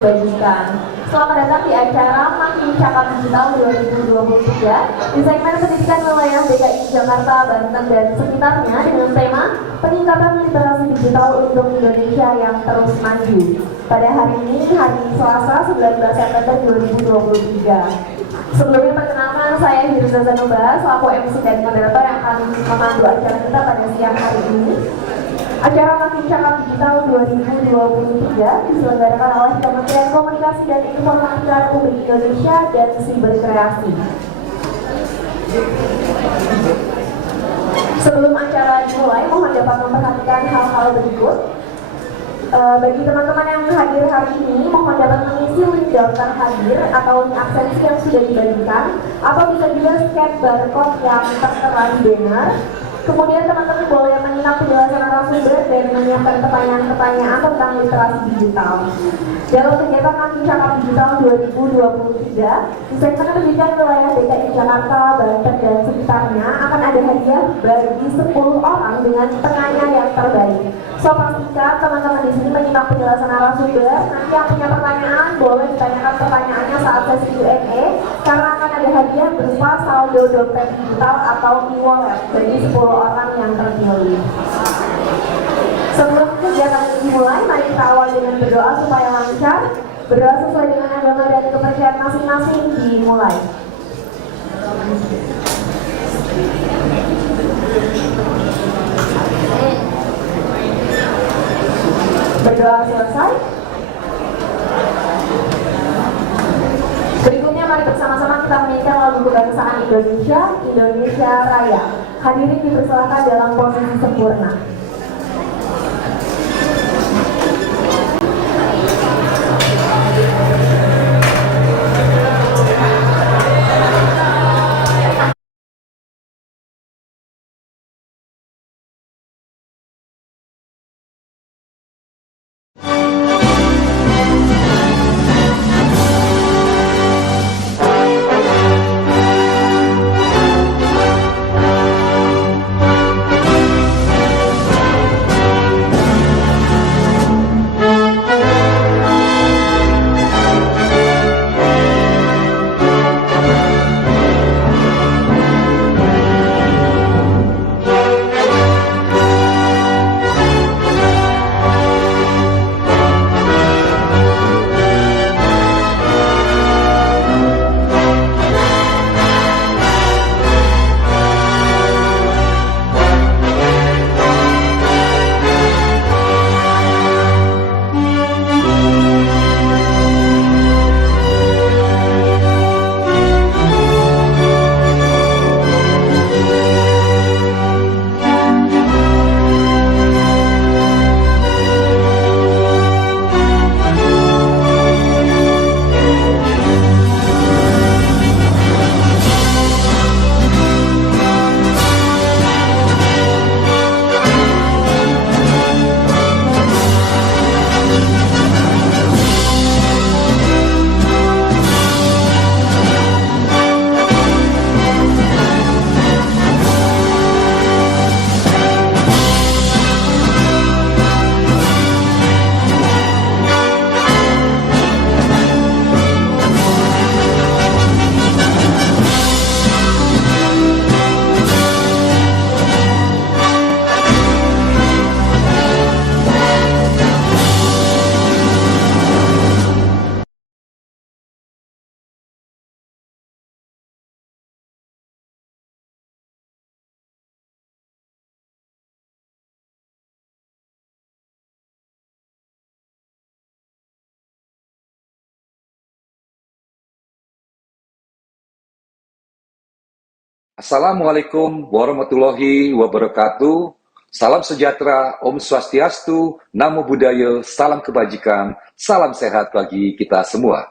Bagikan. Selamat datang di acara Makin Cakap Digital 2023 di segmen pendidikan wilayah DKI Jakarta, Banten, dan sekitarnya dengan tema peningkatan literasi digital untuk Indonesia yang terus maju. Pada hari ini, hari Selasa 19 September 2023. Sebelumnya perkenalkan, saya Hirza Zanuba selaku MC dan moderator yang akan memandu acara kita pada siang hari ini. Acara Makin Cakap Digital 2023 diselenggarakan oleh Kementerian Komunikasi dan Informatika Republik Indonesia dan Siberkreasi. Sebelum acara dimulai, mohon dapat memperhatikan hal-hal berikut. Bagi teman-teman yang hadir hari ini, mohon dapat mengisi link daftar hadir atau link absensi yang sudah dibagikan, atau bisa juga scan barcode yang tertera di banner. Kemudian teman-teman boleh menyimak penjelasan narasumber dan menyiapkan pertanyaan-pertanyaan tentang literasi digital. Dalam kegiatan Makin Cakap Digital 2023, di segmen pendidikan wilayah DKI Jakarta, Banten, dan sekitarnya akan ada hadiah bagi 10 orang dengan penanya yang terbaik. So, pastikan teman-teman di sini menyimak penjelasan narasumber. Nanti yang punya pertanyaan boleh ditanyakan pertanyaannya saat sesi Q&A, karena akan ada hadiah berupa saldo dompet digital atau e-wallet bagi 10 orang yang terpilih. Sebelum kegiatan ini dimulai, mari kita awali dengan berdoa supaya lancar. Berdoa sesuai dengan agama dan kepercayaan masing-masing dimulai. Berdoa selesai. Berikutnya mari bersama-sama kita menyanyikan lagu kebangsaan Indonesia, Indonesia Raya. Hadirin dipersilakan dalam posisi sempurna. Assalamualaikum warahmatullahi wabarakatuh. Salam sejahtera, Om Swastiastu, Namo Buddhaya, salam kebajikan, salam sehat bagi kita semua.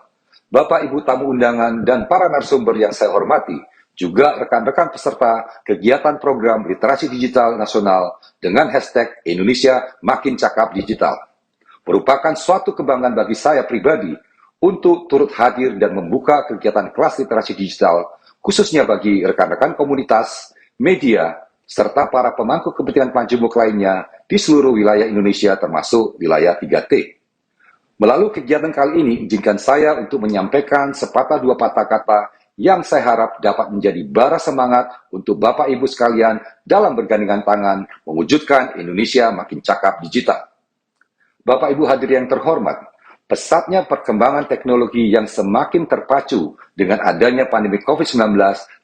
Bapak Ibu tamu undangan dan para narasumber yang saya hormati, juga rekan-rekan peserta kegiatan program literasi digital nasional dengan hashtag Indonesia Makin Cakap Digital. Merupakan suatu kebanggaan bagi saya pribadi untuk turut hadir dan membuka kegiatan kelas literasi digital khususnya bagi rekan-rekan komunitas, media, serta para pemangku kepentingan majemuk lainnya di seluruh wilayah Indonesia termasuk wilayah 3T. Melalui kegiatan kali ini, izinkan saya untuk menyampaikan sepatah dua patah kata yang saya harap dapat menjadi bara semangat untuk Bapak Ibu sekalian dalam bergandengan tangan mewujudkan Indonesia makin cakap digital. Bapak Ibu hadirin yang terhormat, pesatnya perkembangan teknologi yang semakin terpacu dengan adanya pandemi COVID-19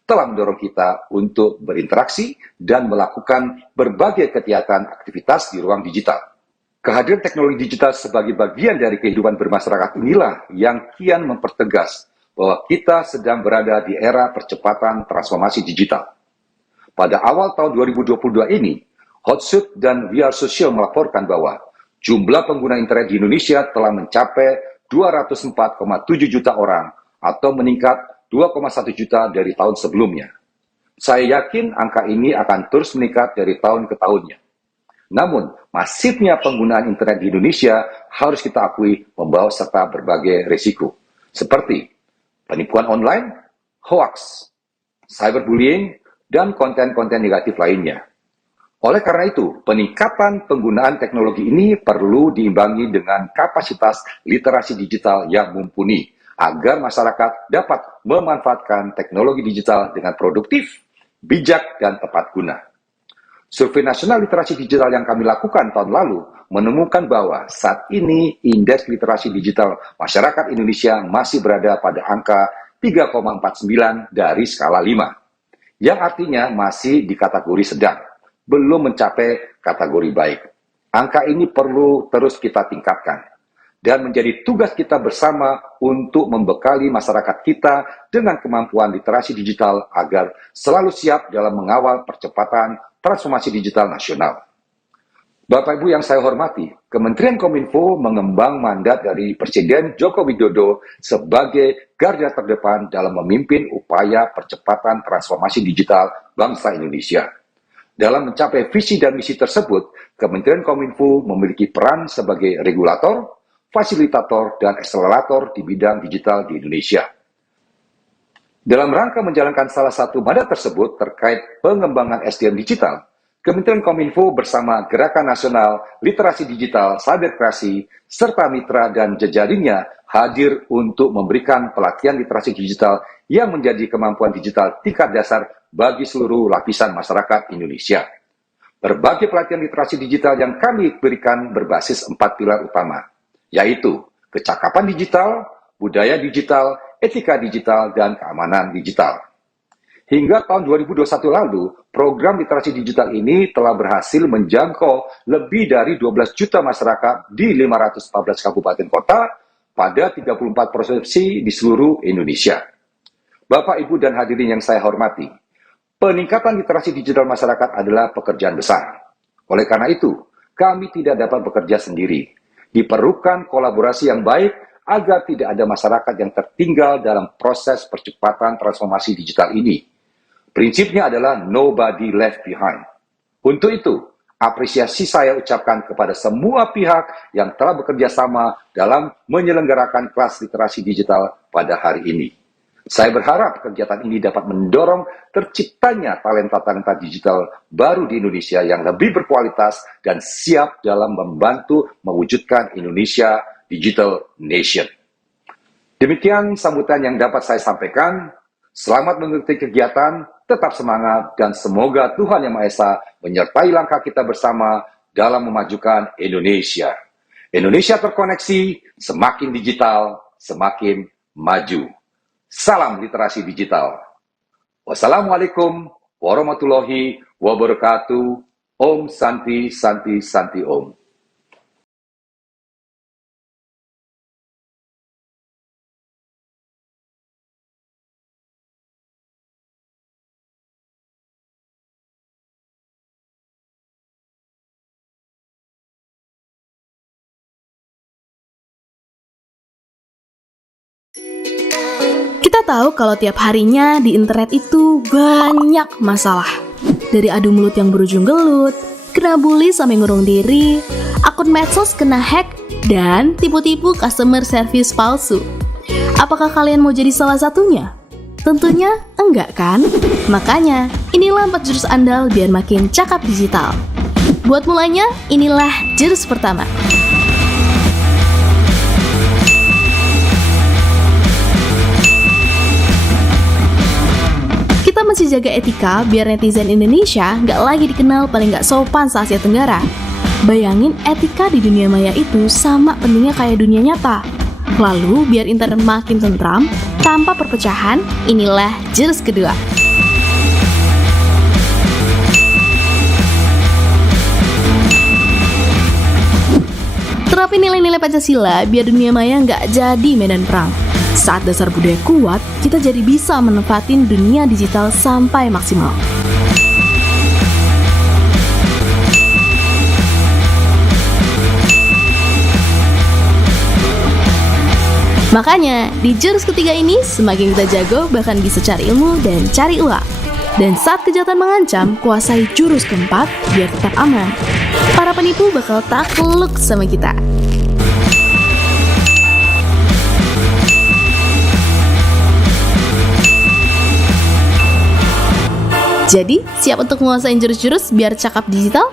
telah mendorong kita untuk berinteraksi dan melakukan berbagai kegiatan aktivitas di ruang digital. Kehadiran teknologi digital sebagai bagian dari kehidupan bermasyarakat inilah yang kian mempertegas bahwa kita sedang berada di era percepatan transformasi digital. Pada awal tahun 2022 ini, Hotsuite dan We Are Social melaporkan bahwa jumlah pengguna internet di Indonesia telah mencapai 204,7 juta orang atau meningkat 2,1 juta dari tahun sebelumnya. Saya yakin angka ini akan terus meningkat dari tahun ke tahunnya. Namun, masifnya penggunaan internet di Indonesia harus kita akui membawa serta berbagai risiko, seperti penipuan online, hoax, cyberbullying, dan konten-konten negatif lainnya. Oleh karena itu, peningkatan penggunaan teknologi ini perlu diimbangi dengan kapasitas literasi digital yang mumpuni, agar masyarakat dapat memanfaatkan teknologi digital dengan produktif, bijak, dan tepat guna. Survei nasional literasi digital yang kami lakukan tahun lalu menemukan bahwa saat ini indeks literasi digital masyarakat Indonesia masih berada pada angka 3,49 dari skala 5, yang artinya masih di kategori sedang, belum mencapai kategori baik. Angka ini perlu terus kita tingkatkan, dan menjadi tugas kita bersama untuk membekali masyarakat kita dengan kemampuan literasi digital agar selalu siap dalam mengawal percepatan transformasi digital nasional. Bapak Ibu yang saya hormati, Kementerian Kominfo mengembang mandat dari Presiden Joko Widodo sebagai garda terdepan dalam memimpin upaya percepatan transformasi digital bangsa Indonesia. Dalam mencapai visi dan misi tersebut, Kementerian Kominfo memiliki peran sebagai regulator, fasilitator, dan akselerator di bidang digital di Indonesia. Dalam rangka menjalankan salah satu mandat tersebut terkait pengembangan SDM digital, Kementerian Kominfo bersama Gerakan Nasional Literasi Digital Cyberkreasi serta mitra dan jejaringnya hadir untuk memberikan pelatihan literasi digital yang menjadi kemampuan digital tingkat dasar bagi seluruh lapisan masyarakat Indonesia. Berbagai pelatihan literasi digital yang kami berikan berbasis 4 pilar utama, yaitu kecakapan digital, budaya digital, etika digital, dan keamanan digital. Hingga tahun 2021 lalu, program literasi digital ini telah berhasil menjangkau lebih dari 12 juta masyarakat di 514 kabupaten kota pada 34 provinsi di seluruh Indonesia. Bapak, Ibu, dan hadirin yang saya hormati, peningkatan literasi digital masyarakat adalah pekerjaan besar. Oleh karena itu, kami tidak dapat bekerja sendiri. Diperlukan kolaborasi yang baik agar tidak ada masyarakat yang tertinggal dalam proses percepatan transformasi digital ini. Prinsipnya adalah nobody left behind. Untuk itu, apresiasi saya ucapkan kepada semua pihak yang telah bekerja sama dalam menyelenggarakan kelas literasi digital pada hari ini. Saya berharap kegiatan ini dapat mendorong terciptanya talenta-talenta digital baru di Indonesia yang lebih berkualitas dan siap dalam membantu mewujudkan Indonesia Digital Nation. Demikian sambutan yang dapat saya sampaikan. Selamat mengikuti kegiatan, tetap semangat, dan semoga Tuhan Yang Maha Esa menyertai langkah kita bersama dalam memajukan Indonesia. Indonesia terkoneksi, semakin digital, semakin maju. Salam literasi digital. Wassalamualaikum warahmatullahi wabarakatuh. Om Santi Santi Santi Om. Kita tahu kalau tiap harinya di internet itu banyak masalah. Dari adu mulut yang berujung gelut, kena bully sampai ngurung diri, akun medsos kena hack, dan tipu-tipu customer service palsu. Apakah kalian mau jadi salah satunya? Tentunya enggak kan? Makanya, inilah 4 jurus andal biar makin cakap digital. Buat mulanya, inilah jurus pertama. Masih jaga etika biar netizen Indonesia nggak lagi dikenal paling nggak sopan se-Asia Tenggara. Bayangin etika di dunia maya itu sama pentingnya kayak dunia nyata. Lalu biar internet makin tentram, tanpa perpecahan, inilah jurus kedua. Terapi nilai-nilai Pancasila biar dunia maya nggak jadi medan perang. Saat dasar budaya kuat, kita jadi bisa menempatin dunia digital sampai maksimal. Makanya, di jurus ketiga ini, semakin kita jago, bahkan bisa cari ilmu dan cari uang. Dan saat kejahatan mengancam, kuasai jurus keempat biar tetap aman. Para penipu bakal takluk sama kita. Jadi, siap untuk menguasain jurus-jurus biar cakap digital?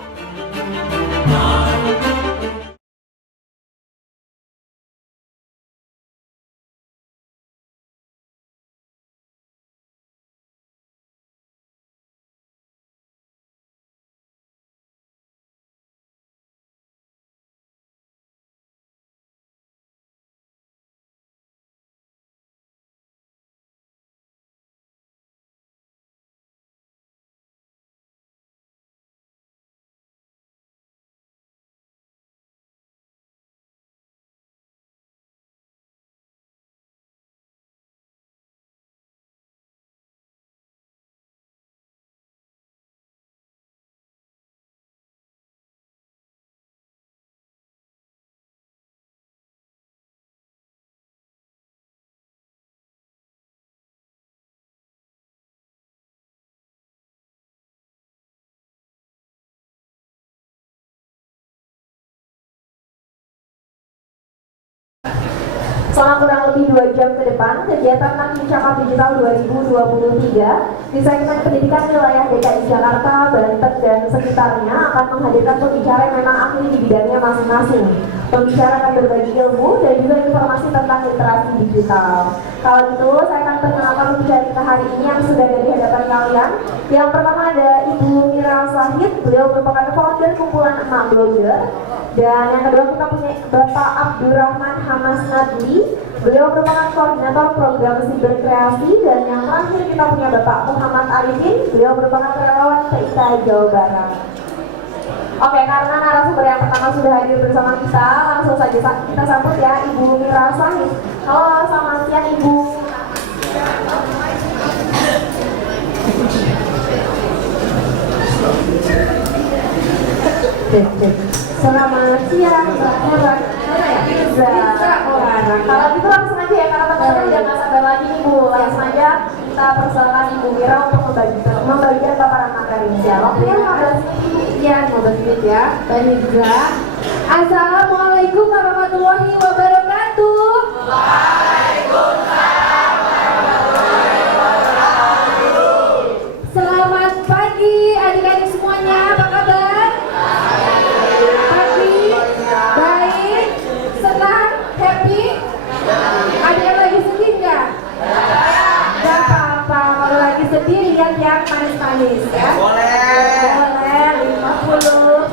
Selama kurang lebih 2 jam ke depan, kegiatan Nanti Cakap Digital 2023 di segmen pendidikan wilayah DKI Jakarta, Banten, dan sekitarnya akan menghadirkan pembicara yang memang ahli di bidangnya masing-masing. Pembicara akan berbagi ilmu dan juga informasi tentang literasi digital. Kalau gitu, saya akan perkenalkan pembicara kita hari ini yang sudah ada di hadapan kalian. Yang pertama ada Ibu Mira Sahid, beliau merupakan founder kumpulan Emak Blogger. Dan yang kedua kita punya Bapak Abdurrahman Hamas Nadli, beliau merupakan koordinator program siberkreasi. Dan yang terakhir kita punya Bapak Muhammad Arifin, beliau merupakan relawan PIK Jawa Barat. Oke, karena narasumber yang pertama sudah hadir bersama kita, langsung saja kita sambut ya Ibu Mira Sahid. Halo, selamat siang Ibu. Selamat siang, Mbak Hera. Kalau gitu langsung aja ya, karena teman-teman udah nggak sabar lagi nih Bu. Langsung aja kita persilakan Ibu Mira untuk membagikan paparan materinya. Waktunya 15 menit. Ya, 15 menit ya. Baik juga. Assalamualaikum warahmatullahi wabarakatuh. Waalaikumsalam warahmatullahi wabarakatuh. Selamat pagi adik-adik semuanya. Apa kabar? Pagi. Baik. Senang? Happy? Ada yang lagi sedih nggak? Nggak apa-apa. Kalau lagi sedih lihat yang manis-manis ya. Boleh 50.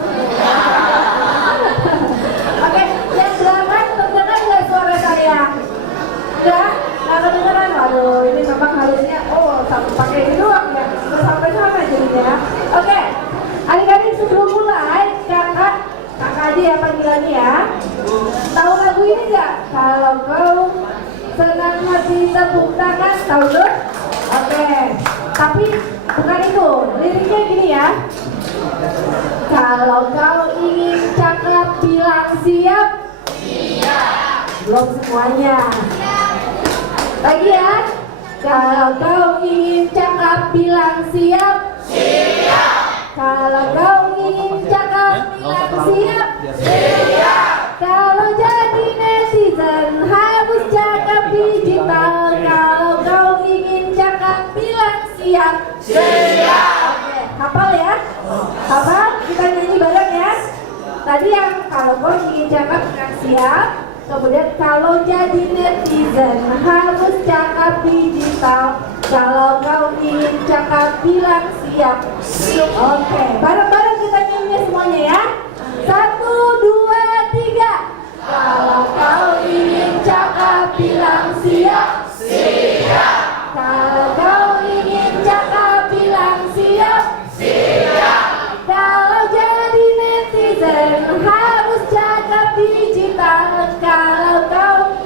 Oke, yang belakang terdengar nggak suara saya? Enggak? Nggak kedengeran? Waduh, ini memang harusnya sampai pakai ini doang ya. Nggak sampai sana jadinya. Oke, adik-adik sebelum mulai, kakak aja ya panggilannya ya. Tahu lagu ini nggak? Kalau kau senang hati tepuk tangan, tahu tuh? Oke, tapi bukan itu. Liriknya gini ya. Kalau kau ingin cakap bilang siap. Siap. Belum semuanya. Lagi ya. Kalau kau ingin cakap bilang siap. Siap. Kalau kau ingin cakap bilang siap. Siap. Kalau jadi netizen harus cakap digital. Kalau kau ingin cakap bilang siap. Siap. Oke, hafal ya? Hafal? Kita nyanyi bareng ya. Tadi yang kalau kau ingin cakap bilang siap. Kemudian kalau jadi netizen harus cakap digital. Kalau kau ingin cakap bilang siap. Oke, bareng-bareng kita nyanyi semuanya ya. 1, 2, 3. Kalau kau ingin cakap bilang siap. Siap. Kalau kau ingin cakap bilang siap. Siap. Kalau jadi netizen harus cakap digital. Kalau kau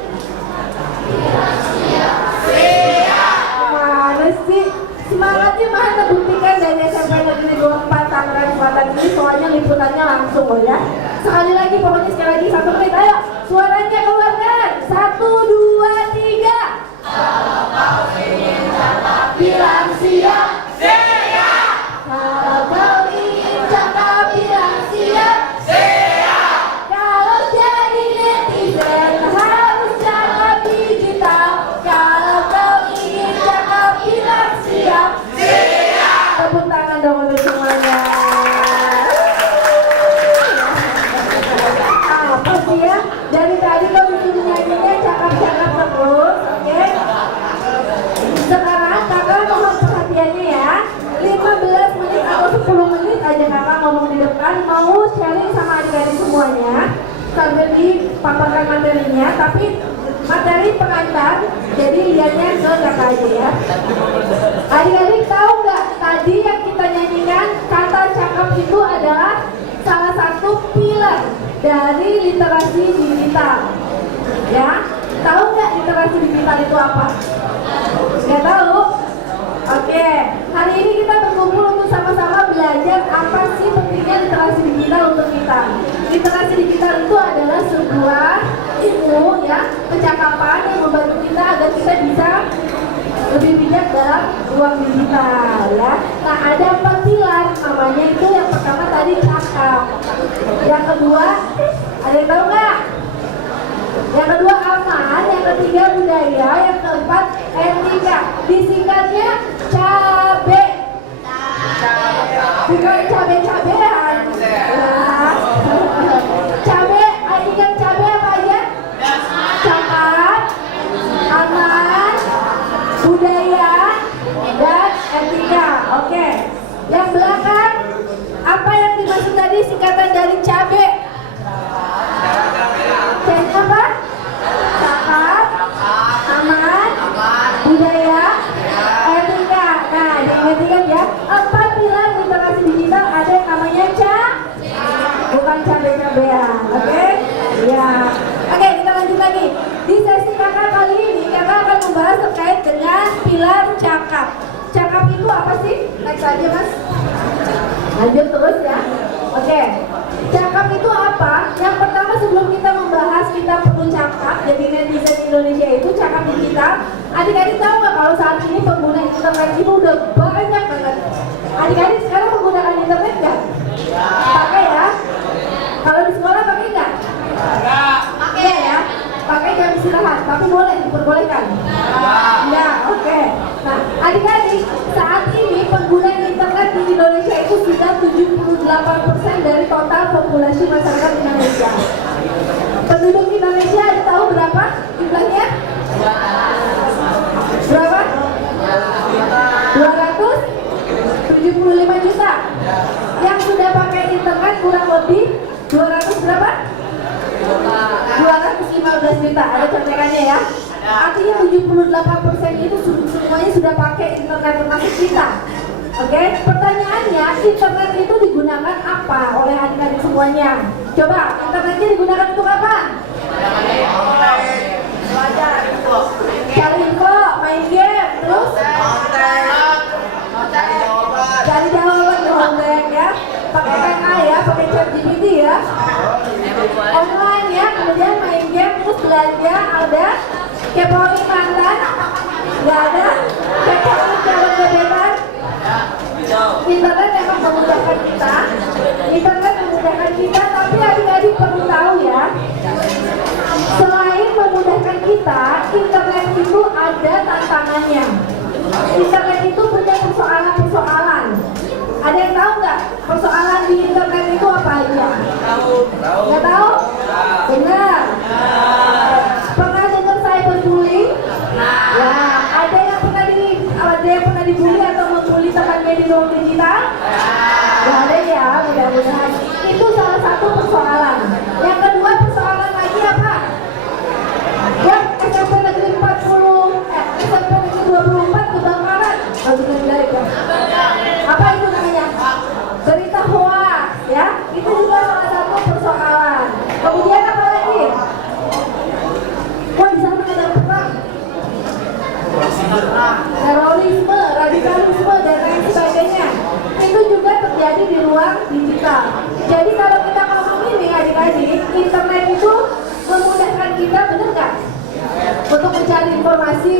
bilang siap. Siap. Mana sih? Semangatnya mana? Buktikan dari SMP Negeri 24 Tangerang Selatan ini, soalnya liputannya langsung loh ya. Sekali lagi, pokoknya sekali lagi 1 menit, ayo suaranya keluarkan. 1, 2, 3. Kalau kau ingin cakap bilang siap. Siap. Kalau kau ingin cakap bilang siap. Siap. Kalau jadi netizen harus cakap digital. Kalau kau ingin cakap bilang siap. Siap. Tepuk tangan dong untuk semuanya. Apa sih ya? Dari tadi kau disuruh nyanyinya cakap-cakap terus, oke? Sekarang kakak mohon perhatiannya ya. 15 menit atau 10 menit aja kakak ngomong di depan, mau sharing sama adik-adik semuanya sambil dipaparkan materinya, tapi materi pengantar, jadi lihatnya ke kakak aja ya. Adik-adik tahu nggak tadi yang kita nyanyikan kata cakap itu adalah salah satu pilar dari literasi digital, ya? Tahu nggak literasi digital itu apa? Nggak tahu? Oke, hari ini kita berkumpul untuk sama-sama belajar apa sih pentingnya literasi digital untuk kita. Literasi digital itu adalah sebuah ilmu ya, kecakapan yang membantu kita agar kita bisa lebih bijak dalam ruang digital ya. Nah, ada 4 pilar namanya itu. Yang pertama tadi cakap, yang kedua ada yang tahu nggak? Yang kedua aman, yang ketiga budaya, yang keempat etika. Disingkatnya cabe. Bukan cabe-cabean. Cabe, ingat cabe apa aja? Cakap, aman, budaya, dan etika. Oke. Yang belakang, apa yang dimaksud tadi singkatan dari cabe? C-nya apa? Cakap, aman, budaya, etika. Nah, diingat-ingat ya. 4 pilar literasi digital ada yang namanya bukan cabe-cabean. Oke? Ya. Oke, kita lanjut lagi. Di sesi kakak kali ini, kakak akan membahas terkait dengan pilar cakap. Cakap itu apa sih? Next aja, Mas. Lanjut terus ya. Oke. Cakap itu apa? Yang pertama sebelum kita membahas kita perlu cakap, jadi netizen Indonesia itu cakap digital. Adik-adik tahu nggak kalau saat ini pengguna internet itu udah banyak banget. Adik-adik sekarang menggunakan internet nggak? Pakai ya? Kalau di sekolah pakai nggak? Pakai ya? Pakai jam istirahat, tapi boleh diperbolehkan? Ya, oke. Nah, adik-adik, saat ini pengguna internet di Indonesia itu sudah 78% dari total populasi masyarakat Indonesia. Penduduk Indonesia ada tahu berapa jumlahnya? Berapa? 275 juta. Yang sudah pakai internet kurang lebih 200 berapa? 215 juta. Ada contekannya ya. Artinya 78% itu semuanya sudah pakai internet termasuk kita. Oke, pertanyaannya, internet itu digunakan apa oleh adik-adik semuanya? Coba, internetnya digunakan untuk apa? Cari info, main game, terus cari jawaban konten ya. Pakai AI ya, pakai ChatGPT ya. Online ya, kemudian main game, terus belanja, ada kepoin mantan, nggak ada, kepoin calon gebetan. Internet memang memudahkan kita, tapi adik-adik perlu tahu ya, selain memudahkan kita, internet itu ada tantangannya. Internet itu punya persoalan-persoalan. Ada yang tahu nggak persoalan di internet itu apa aja? Nggak tahu? Benar. Pernah dengar cyberbullying? Ya, ada yang pernah mudah-mudahan. Itu salah satu persoalan. Yang kedua persoalan lagi apa? Buat SMP Negeri 40, SMP Negeri 24 kebakaran. Bagian dari apa itu namanya? Berita hoax, ya. Itu juga salah satu persoalan. Kemudian apa lagi? Wah, di sana ada perang, terorisme, radikalisme dan lain sebagainya. Itu juga terjadi di ruang digital. Jadi kalau kita ngomong ini adik-adik, internet itu memudahkan kita, benar nggak? Untuk mencari informasi,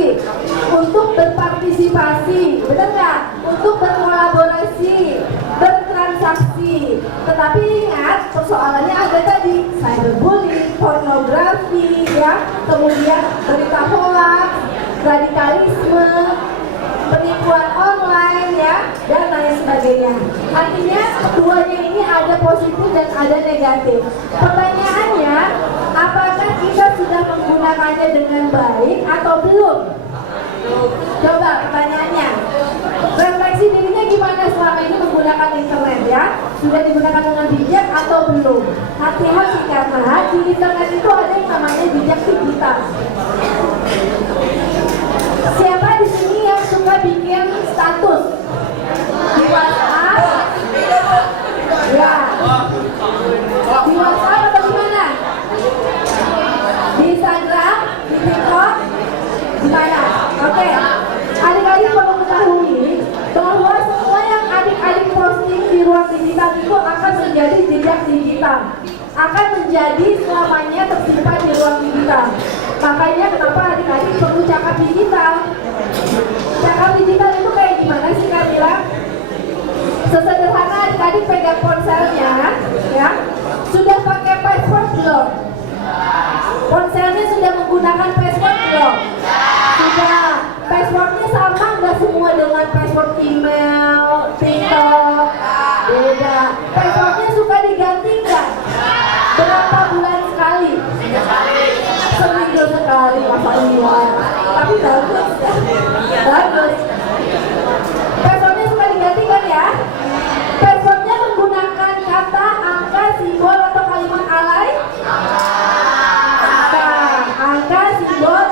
untuk berpartisipasi, benar nggak? Untuk berkolaborasi, bertransaksi. Tetapi ingat, persoalannya ada tadi, cyberbullying, pornografi, ya, kemudian berita hoax, radikalisme, penipuan online, ya, dan lain sebagainya. Artinya keduanya ini ada positif dan ada negatif. Pertanyaannya, apakah kita sudah menggunakannya dengan baik atau belum? Coba pertanyaannya, refleksi dirinya gimana selama ini menggunakan internet, ya? Sudah digunakan dengan bijak atau belum? Hati-hati karena di internet itu ada yang namanya bijak digital. Siapa di sini yang suka bikin status di WhatsApp? Ya. Di WhatsApp atau di mana? Di Instagram, di TikTok, di mana? Oke. Adik-adik perlu ketahui bahwa semua yang adik-adik posting di ruang digital itu akan menjadi jejak digital, akan menjadi selamanya tersimpan di ruang digital. Makanya kenapa adik-adik perlu cakap digital. Cakap digital itu kayak gimana sih Kak bilang? Sesederhana adik-adik pegang ponselnya, ya, sudah pakai password belum? Ponselnya sudah menggunakan password belum? Sudah. Passwordnya sama nggak semua dengan password email, TikTok? Beda. Passwordnya suka diganti nggak? Berapa bulan sekali? Seminggu sekali, apa iya? Tapi bagus, ya. Bagus. Passwordnya suka diganti kan ya? Passwordnya menggunakan kata, angka, simbol atau kalimat alay? Angka, simbol,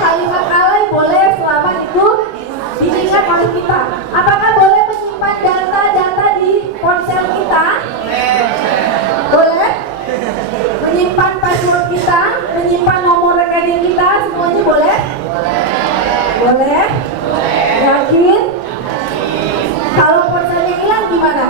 kalimat alay boleh selama itu diingat oleh kita. Apakah boleh menyimpan data-data di ponsel kita? Boleh? Menyimpan password kita, menyimpan nomor rekening kita, semuanya boleh? Boleh? Yakin? Kalau ponselnya hilang gimana?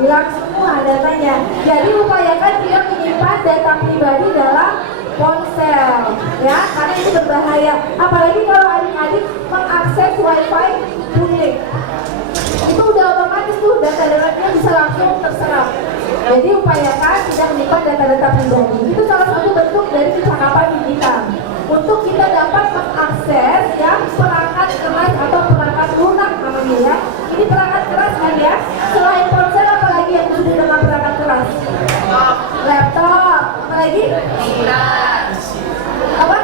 Hilang semua datanya. Jadi upayakan tidak menyimpan data pribadi dalam ponsel, ya, karena itu berbahaya. Apalagi kalau adik-adik mengakses wifi publik, itu udah otomatis tuh data-datanya bisa langsung terserap. Jadi upayakan tidak menyimpan data-data pribadi. Itu salah satu bentuk dari kecakapan digital. Untuk kita dapat mengakses, ya, perangkat keras atau perangkat lunak namanya, ya. Ini perangkat keras kan, ya. Selain ponsel apalagi yang disebut dengan perangkat keras? Laptop. Apalagi? Apa?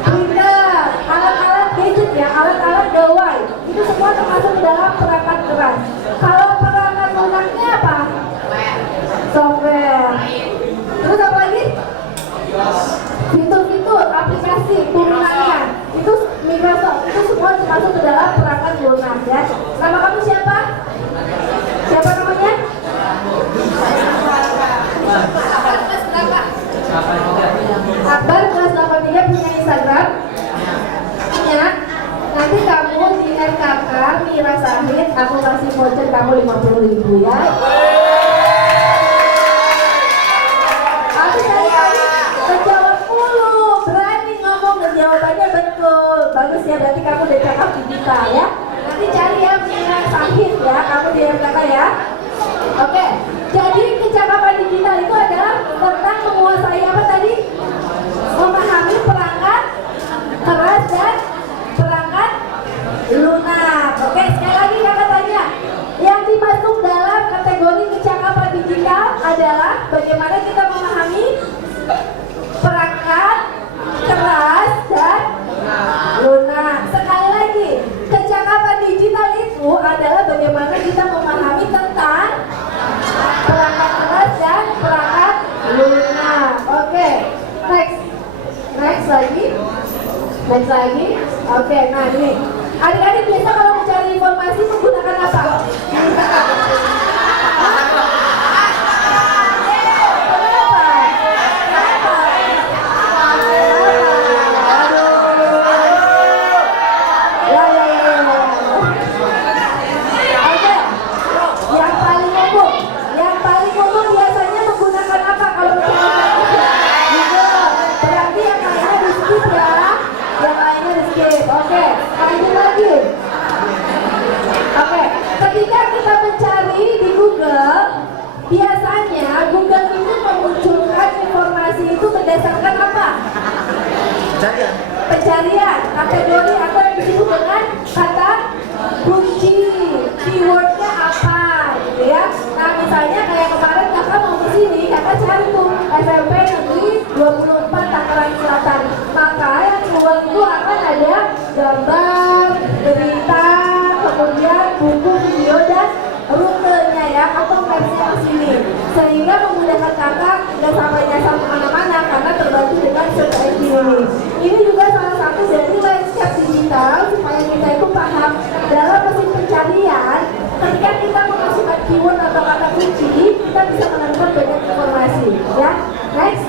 Printer, alat-alat gadget, ya, alat-alat gawai. Itu semua termasuk dalam perangkat keras. Kalau perangkat lunaknya apa? Software. Terus apa lagi? Fitur-fitur, aplikasi, turunannya. Itu Microsoft. Itu semua termasuk ke dalam perangkat lunak, ya. Nama kamu siapa? Siapa namanya? Akbar kelas 83 punya Instagram? Punya? Nanti kamu di RKK Mira Sahid, aku kasih voucher kamu 50.000 ya. Aku cari-cari menjawab mulu, berani ngomong dan jawabannya betul. Bagus ya, berarti kamu udah cakap digital ya. Nanti cari ya Mira Sahid ya, kamu di RKK ya. Oke, jadi kecakapan digital itu adalah tentang menguasai apa tadi? Memahami perangkat keras dan perangkat lunak. Oke, sekali lagi kakak tanya, yang dimasuk dalam kategori kecakapan digital adalah bagaimana kita memahami perangkat keras dan lunak. Sekali lagi, kecakapan digital itu adalah bagaimana kita memahami tentang Next lagi. Oke, nah ini. Adik-adik biasa kalau mencari informasi menggunakan apa? Ketika kita mencari di Google, biasanya Google itu memunculkan informasi itu berdasarkan apa? Pencarian, kategori atau yang disebut dengan kata kunci, keywordnya apa, gitu ya. Nah misalnya kayak kemarin kakak mau kesini, kakak cari tuh SMP Negeri 24 Tangerang Selatan. Maka yang keluar itu akan ada gambar, berita, kemudian buku, video, dan rutenya ya, atau mapnya di sini, sehingga memudahkan kakak nggak sampai nyasar kemana-mana karena terbantu dengan search engine ini. Ini juga salah satu dari landscape digital supaya kita itu paham dalam mesin pencarian. Ketika kita memasukkan keyword atau kata kunci, kita bisa menemukan banyak informasi. Ya, next.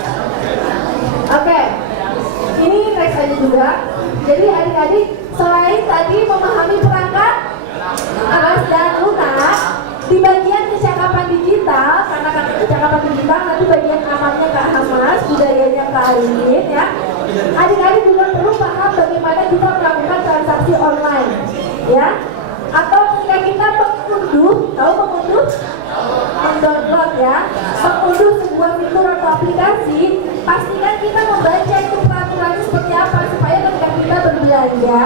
Oke, ini next aja juga. Jadi adik-adik selain tadi memahami perangkat keras dan lunak, di bagian kecakapan digital, karena kecakapan digital nanti bagian amannya Kak Hamas, budayanya Kak Arin ya. Adik-adik juga perlu paham bagaimana kita melakukan transaksi online ya. Atau ketika kita mengunduh, tahu mengunduh? Mendownload ya, mengunduh sebuah fitur atau aplikasi, pastikan kita membaca itu peraturannya seperti apa supaya ketika kita berbelanja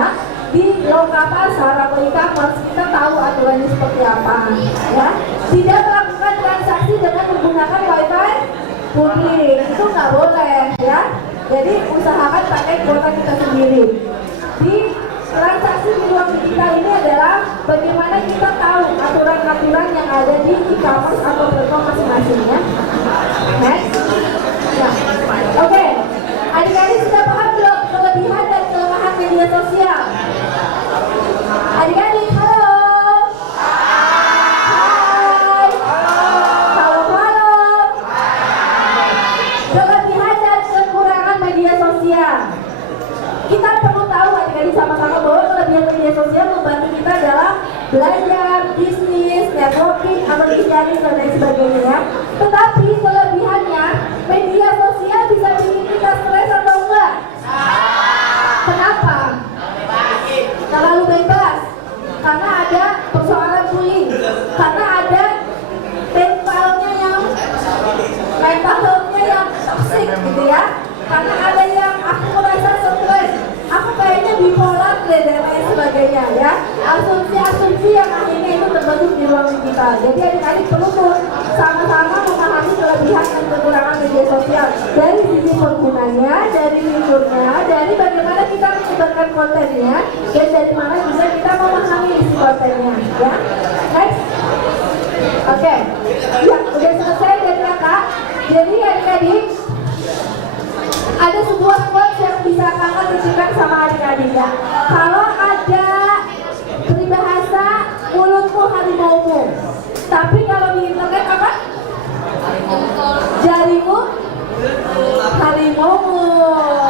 di lokal pasar atau e-commerce kita tahu aturannya seperti apa ya. Tidak melakukan transaksi dengan menggunakan wifi publik, itu nggak boleh ya. Jadi usahakan pakai kuota kita sendiri. Di transaksi di ruang digital ini adalah bagaimana kita tahu aturan-aturan yang ada di e-commerce atau platform masing-masing ya. Next. Ya. Oke. Adik-adik sudah paham belum kelebihan dan kelemahan media sosial? Adik-adik, halo. Hai. Halo, halo. Kelebihan dan kekurangan media sosial. Kita perlu tahu adik-adik sama-sama bahwa kelebihan media sosial membantu kita adalah belajar, bisnis, networking, apalagi sharing dan lain sebagainya ya. Tetapi kelebihannya media sosial bisa bikin kita stres atau enggak? Kenapa? Terlalu bebas. Karena ada persoalan bullying. Karena ada mentalnya yang toxic gitu ya. Karena ada yang aku merasa stres, aku kayaknya bipolar dan lain sebagainya ya. Asumsi-asumsi yang akhirnya itu terbentuk di ruang digital. Jadi adik-adik perlu tuh sama-sama memahami kelebihan dan kekurangan media sosial dari sisi penggunanya, dari fiturnya, dari bagaimana kita menyebarkan kontennya, dan dari mana bisa kita memahami isi kontennya ya. Next. Oke. Ya, udah selesai dari kakak. Jadi adik-adik ada sebuah quotes yang bisa kakak tunjukkan sama adik-adik ya. Kalau ada peribahasa mulutmu harimaumu, tapi kalau di internet apa? Jarimu harimaumu,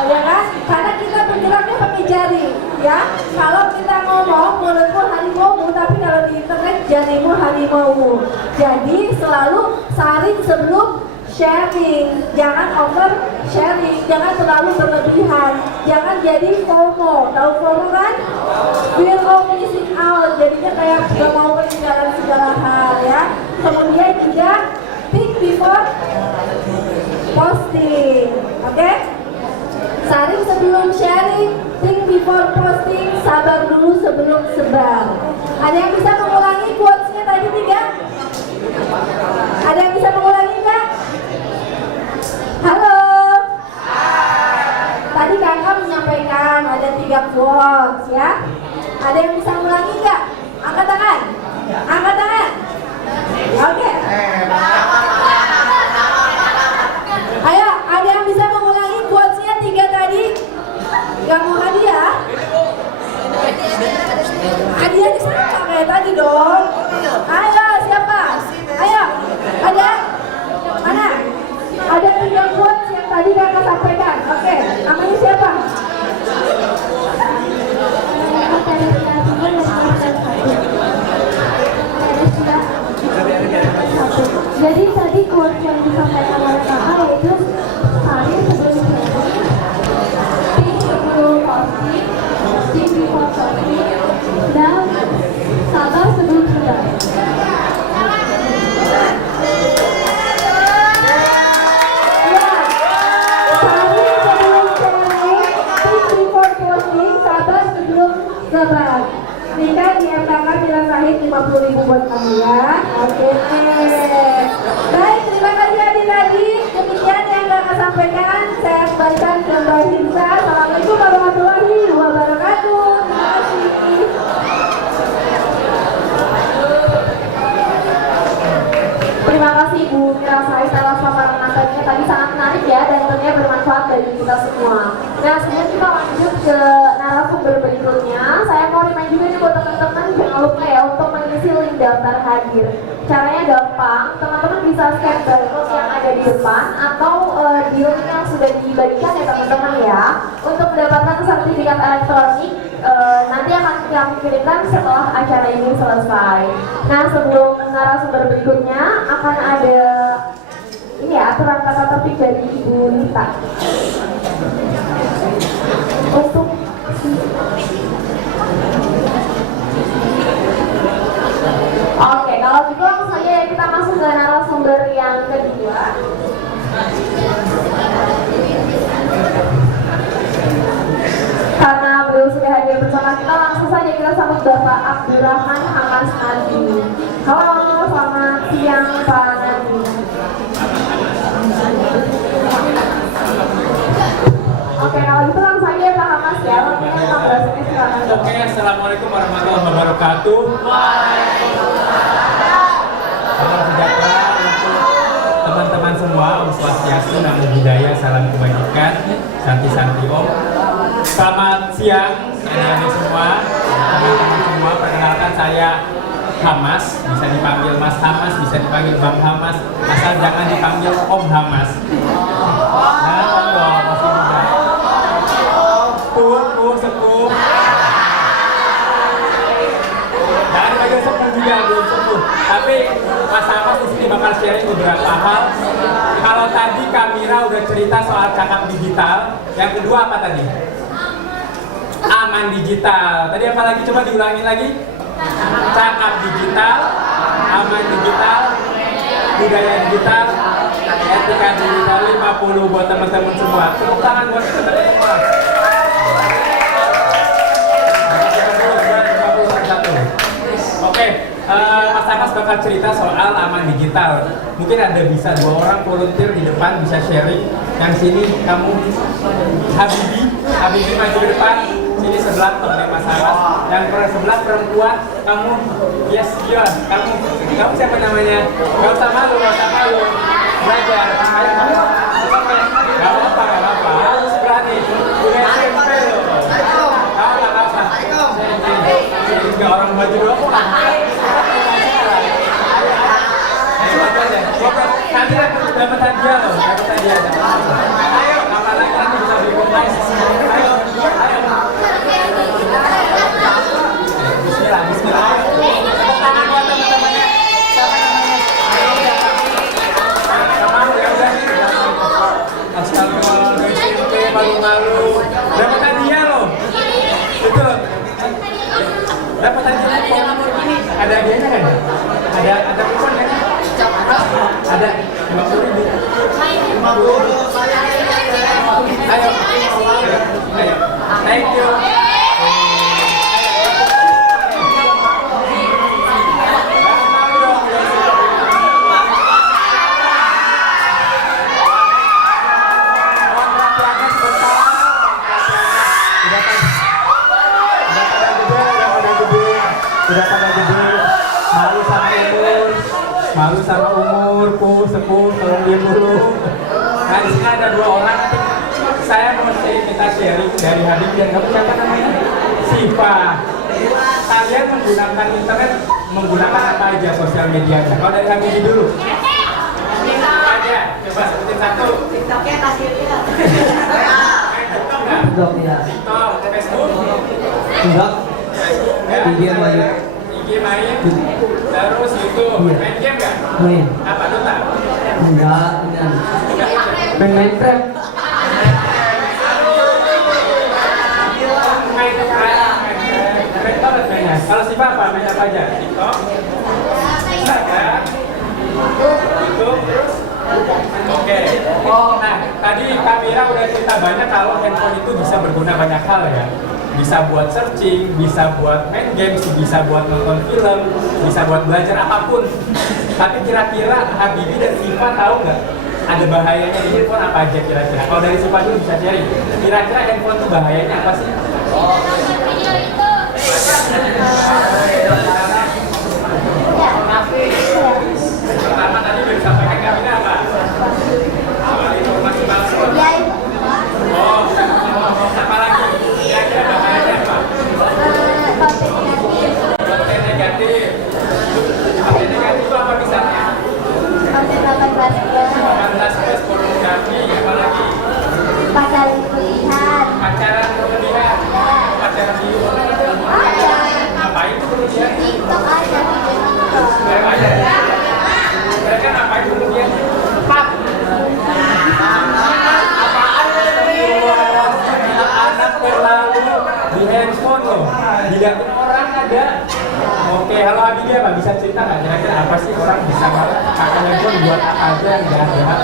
ya kan? Karena kita bergeraknya pakai jari, ya. Kalau kita ngomong mulutmu harimaumu, tapi kalau di internet jarimu harimaumu. Jadi selalu saring sebelum sharing, jangan over sharing, jangan terlalu berlebihan, jangan jadi FOMO. Tahu FOMO kan? Fear of missing out, jadinya kayak gak mau ketinggalan segala hal ya. Kemudian juga think before posting, oke? Saring sebelum sharing, think before posting, sabar dulu sebelum sebar. Ada yang bisa mengulangi quotes-nya tadi 3? Ada yang bisa mengulangi nggak? Halo. Tadi kakak menyampaikan ada 3 quotes ya. Ada yang bisa mengulangi nggak? Angkat tangan. Angkat tangan. Oke. Ayo, ada yang bisa mengulangi quotes-nya 3 tadi? Gak mau hadiah? Jadi tadi quote yang disampaikan oleh kakak yaitu hari sebelum sharing, think sebelum posting, think before posting, dan sabar sebelum sudah. Sabar. Nika diantarkan bilang Sahid 50.000 buat kamu ya. Oke. Baik, terima kasih adik-adik. Demikian yang kakak sampaikan. Saya kembalikan ke Mbak Hinsa. Assalamualaikum warahmatullahi wabarakatuh. Terima kasih. Terima kasih Ibu Mira Sahid atas paparan matanya tadi sangat menarik ya dan tentunya bermanfaat bagi kita semua. Nah sebelum kita lanjut ke narasumber berikutnya, saya mau remind juga nih buat teman-teman jangan lupa ya untuk mengisi link daftar hadir. Caranya gampang, teman-teman bisa scan barcode yang ada di depan atau di link yang sudah dibagikan ya teman-teman ya. Untuk mendapatkan sertifikat elektronik nanti akan kami kirimkan setelah acara ini selesai. Nah sebelum narasumber berikutnya akan ada ini ya aturan kata tertib dari Ibu Nita. Untuk Oke, kalau gitu langsung saja ya kita masuk ke narasumber yang kedua. Karena beliau sudah hadir bersama kita, langsung saja kita sambut Bapak Abdurrahman Hamas Nadi. Halo, selamat siang Pak Nadi. Oke, kalau gitu langsung saja Pak Hamas ya. Waktunya 15 menit silakan. Oke, assalamualaikum warahmatullahi wabarakatuh. Salam sejahtera untuk teman-teman semua. Om Swastiastu, Namo Buddhaya, salam kebajikan, santi-santi Om. Selamat siang adik-adik semua, teman-teman semua. Perkenalkan saya Hamas, bisa dipanggil Mas Hamas, bisa dipanggil Bang Hamas, asal jangan dipanggil Om Hamas. Nah, monggo masih muda. Sepuh. Jangan dipanggil sepuh juga, belum sepuh. Tapi Mas Hamas di sini bakal sharing beberapa hal. Kalau tadi Kamira udah cerita soal cakap digital, yang kedua apa tadi? Aman digital. Tadi apa lagi? Coba diulangi lagi. Cakap digital, aman digital, budaya digital, etika digital 50 buat teman-teman semua. Tepuk tangan buat teman-teman semua. Oke, Mas Amas bakal cerita soal aman digital. Mungkin ada bisa 2 orang volunteer di depan bisa sharing. Yang sini kamu Habibi maju ke depan. Sini sebelah temennya Mas Amas. Yang sebelah perempuan kamu, yes iya kamu siapa namanya? Gak usah malu. Belajar. Ayo kamu. Oke, gak apa-apa. Harus berani. Udah SMP loh. Gak apa-apa. Juga orang baju doang kok. Nanti dapat hadiah loh, Ayo, apalagi nanti bisa beli kompas. Ayo. Bismillah. Tepuk tangan buat teman-temannya. Siapa namanya? Malu ya udah. Astagfirullah, SMP malu-malu. Dapat hadiah loh. Betul. Dapat hadiah kupon. Ada hadiahnya kan? Ada kupon kan? Ada 50.000. Ayo. Thank you. Udah pada gede, malu sama umur, sepuh, tolong diem dulu. Nah di sini ada 2 orang, nanti saya mau minta sharing dari Habib dan kamu siapa namanya? Siva. Kalian menggunakan internet, menggunakan apa aja sosial media? Kalau dari Habib dulu. Aja, coba sebutin satu. TikToknya kasih kita. TikTok ya. TikTok, Facebook. Enggak. IG main. Terus itu main game nggak? Main. Apa Dota? Enggak, main Minecraft. Keren banget mainnya. Kalau Siva apa? Main apa aja? TikTok? Instagram? YouTube? Terus? Oke. Nah, tadi Kamira udah cerita banyak kalau handphone itu bisa berguna banyak hal ya. Bisa buat searching, bisa buat main games, bisa buat nonton film, bisa buat belajar apapun. Tapi kira-kira Habibie dan Siva tahu nggak ada bahayanya di handphone apa aja kira-kira? Kalau dari Siva dulu bisa sharing. Kira-kira handphone itu bahayanya apa sih? Pertama tadi udah disampaikan Kamira apa? Informasi palsu. Oh, apa lagi? Kira-kira bahayanya apa? Konten negatif. Konten negatif itu apa misalnya? 18 plus pornografi, apa lagi? Pacaran berlebihan. Pacaran di ngapain itu berlebihan? Mereka ngapain berlebihan? Anak berlalu di handphone loh, dilihatin orang ada. Oke, halo Habibie apa bisa cerita nggak kira-kira apa sih orang bisa pakai handphone buat apa aja yang jahat-jahat?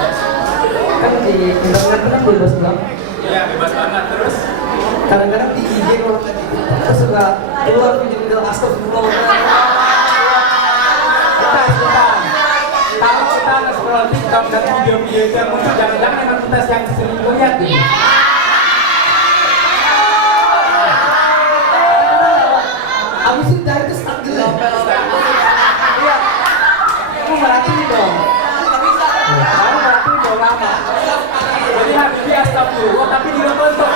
Kan di internet kan bebas banget. Iya, bebas banget. Terus Kadang-kadang di IG kalau lagi terus suka keluar video-video astagfirullah. kalau kita nge-scroll TikTok dan video-video yang muncul, jangan-jangan emang kita yang sering lihat nih. Abis itu dari itu stuck gitu. Iya. Aku merhatiin dong. Baru berarti udah lama. Jadi Habibie astagfirullah tapi di nonton.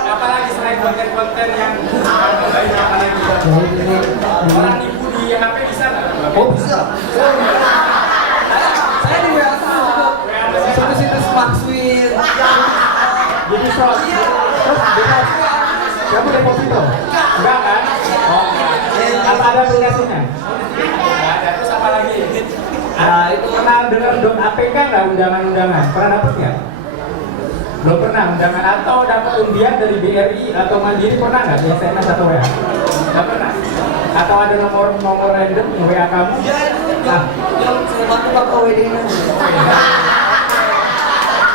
Apalagi selain konten-konten yang baik, apalagi orang nipu di HP bisa nggak? Oh bisa. Saya di WA juga. Situs-situs Maxwell. Jadi terus kamu deposito? Enggak kan? Oh. Apa ada aplikasinya? Enggak ada. Terus apa lagi? Itu pernah dengar .apk nggak undangan-undangan? Pernah dapet nggak? Belum pernah undangan atau dapat undian dari BRI atau Mandiri pernah nggak? Di SMS atau WA? Nggak pernah. Atau ada nomor random di WA kamu? Ya itu yang selamat pakai wedding.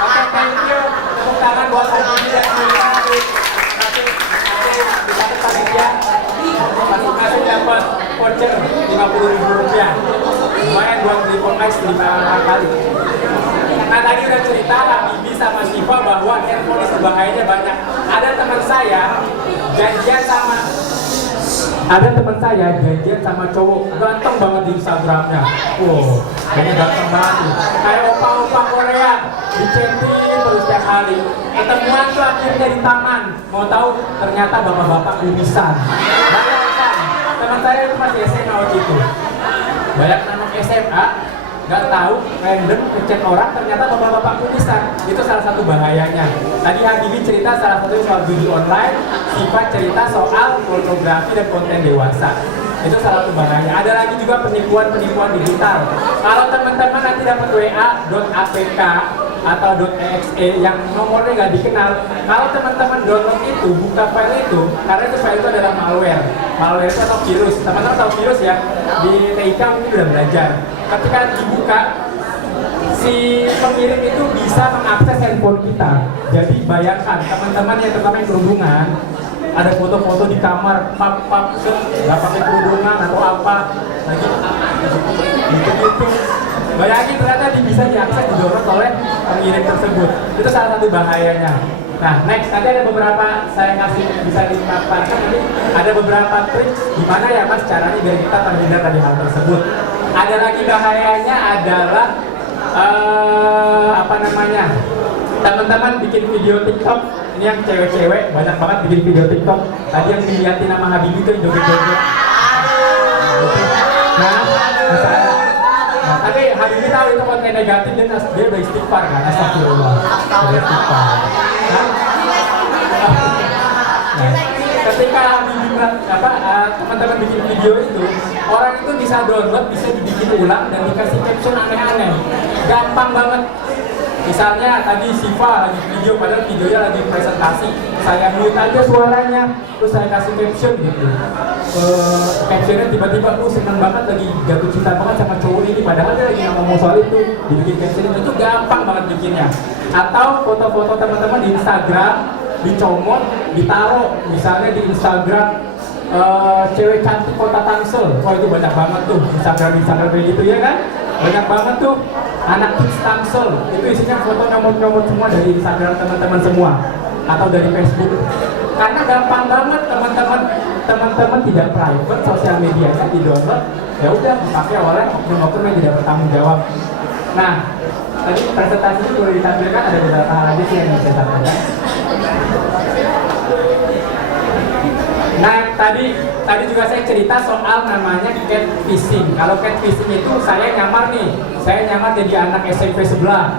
Oke, thank you. Tepuk tangan buat Habibie dan Kamira. Dicatat panitia. Masing-masing dapat voucher Rp50.000. Lumayan buat beli podcast 5 kali. Nah tadi udah cerita Habibie sama Siva bahwa handphone itu bahayanya banyak. Ada teman saya janjian sama cowok ganteng banget di Instagramnya. Wow, kayaknya ganteng banget nih. Kayak opa-opa Korea, dicetin terus tiap hari. Ketemuan tuh akhirnya di taman. Mau tahu ternyata bapak-bapak kumisan. Bayangkan, teman saya itu masih SMA waktu itu. Bayangkan anak SMA nggak tahu random ngechat orang ternyata bapak-bapak kumisan. Itu salah satu bahayanya. Tadi Habibie cerita salah satu soal judi online, Siva cerita soal pornografi dan konten dewasa. Itu salah satu bahayanya. Ada lagi juga penipuan digital. Kalau teman-teman nanti dapat WA.apk atau .exe yang nomornya nggak dikenal, kalau teman-teman download itu, buka file itu, karena itu file itu adalah malware. Malware itu atau virus. Teman-teman tahu virus ya? Di TIK mungkin udah belajar. Ketika dibuka, si pengirim itu bisa mengakses handphone kita. Jadi bayangkan teman-teman yang terutama yang berhubungan, ada foto-foto di kamar, pap nggak pakai kerudungan atau apa, lagi gitu. Bayangin ternyata bisa diakses, didownload oleh pengirim tersebut. Itu salah satu bahayanya. Nah, next nanti ada beberapa saya kasih bisa dipaparkan nanti ada beberapa trik gimana ya mas caranya biar kita terhindar dari hal tersebut. Ada lagi bahayanya adalah apa namanya? Teman-teman bikin video TikTok, ini yang cewek-cewek banyak banget bikin video TikTok. Tadi yang dilihatin nama Habibie itu joget-joget. Nah, misalnya. Nah, tapi Habibie tahu itu konten negatif dan dia udah istighfar kan, astagfirullah. Udah istighfar. Nah, ketika Habibie teman-teman teman-teman bikin video itu, orang itu bisa download, bisa dibikin ulang dan dikasih caption aneh-aneh. Gampang banget. Misalnya tadi Siva lagi video, padahal videonya lagi presentasi, saya mute aja suaranya, terus saya kasih caption gitu. Captionnya tiba-tiba, seneng banget lagi jatuh cinta banget sama cowok ini, padahal dia lagi ngomong soal itu, dibikin caption itu gampang banget bikinnya. Atau foto-foto teman-teman di Instagram, dicomot, ditaruh, misalnya di Instagram cewek cantik kota Tangsel, wah itu banyak banget tuh Instagram kayak gitu ya kan, banyak banget tuh anak kids Tangsel, itu isinya foto nyomot-nyomot semua dari Instagram teman-teman semua atau dari Facebook, karena gampang banget teman-teman tidak private, sosial medianya di download, ya udah dipakai oleh oknum-oknum yang tidak bertanggung jawab. Nah, tadi presentasi itu boleh ditampilkan, ada beberapa hal aja sih yang bisa saya sampaikan. Nah, tadi juga saya cerita soal namanya catfishing. Kalau catfishing itu saya nyamar jadi anak SMP sebelah.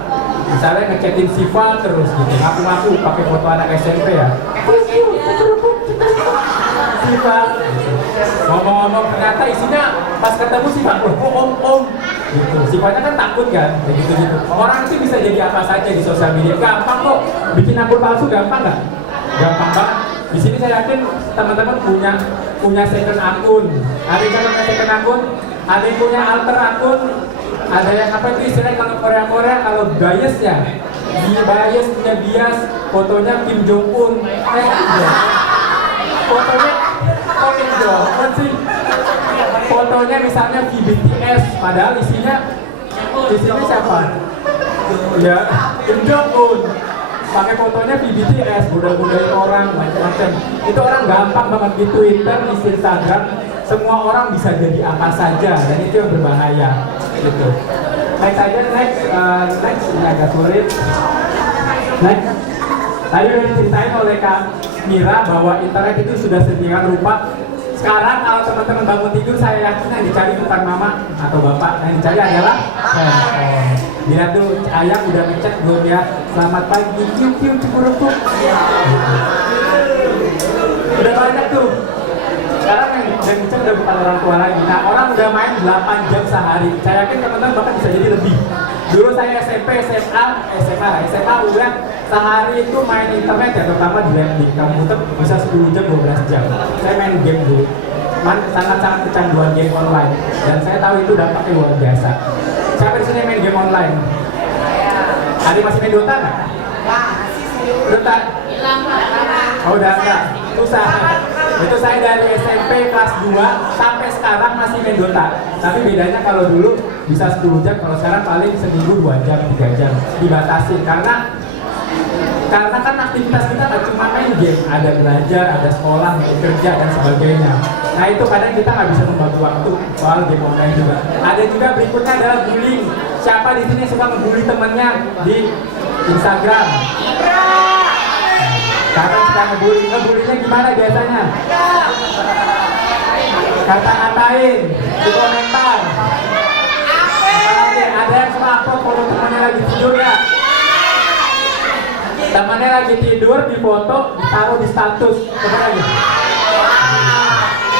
Misalnya ngechatin Siva terus gitu, ngaku-ngaku pakai foto anak SMP ya. Siva, ngomong-ngomong ternyata isinya pas ketemu Siva, om, gitu. Sivanya kan takut kan, gitu. Orang itu bisa jadi apa saja di sosial media. Gampang kok, bikin akun palsu gampang nggak? Gampang banget. Di sini saya yakin teman-teman punya second akun. Ada yang punya second akun, ada yang punya alter akun, ada yang apa itu istilahnya kalau Korea kalau bias ya, bias punya bias, fotonya Kim Jong Un, fotonya Kim Jong Un sih, fotonya misalnya BTS, padahal isinya siapa? Ya Kim Jong Un. Pakai fotonya di BTS, goda-godain orang, macam-macam. Itu orang gampang banget di Twitter, di Instagram, semua orang bisa jadi apa saja, dan itu yang berbahaya. Gitu. Next aja, next ini agak sulit. Next. Tadi udah diceritain oleh Kak Mira bahwa internet itu sudah sedemikian rupa. Sekarang kalau teman-teman bangun tidur, saya yakin yang dicari bukan mama atau bapak, yang dicari adalah lihat tuh, ayah udah ngechat belum ya, selamat pagi, cium cukup. Udah banyak tuh. Sekarang yang ngechat udah bukan orang tua lagi. Nah, orang udah main 8 jam sehari. Saya yakin teman-teman bahkan bisa jadi lebih. Dulu saya SMP, SMA udah sehari itu main internet ya, terutama di komputer bisa 10 jam, 12 jam. Saya main game dulu. Sangat-sangat kecanduan game online. Dan saya tahu itu dampaknya luar biasa. Siapa di sini main game online? Ada masih main Dota nggak? Dota? Oh, udah enggak. Susah. Itu saya dari SMP kelas 2 sampai sekarang masih main Dota. Tapi bedanya kalau dulu bisa 10 jam, kalau sekarang paling seminggu 2 jam, 3 jam. Dibatasi karena kan aktivitas kita nggak cuma main game, ada belajar, ada sekolah, kerja dan sebagainya. Nah itu kadang kita nggak bisa membagi waktu soal game online juga. Ada juga berikutnya adalah bullying. Siapa di sini suka ngebully temannya di Instagram? Karena suka ngebullynya gimana biasanya? Kata-katain di komentar. Ada yang suka upload foto temannya lagi tidur ya? Temannya lagi tidur, di foto, ditaruh di status. Coba lagi.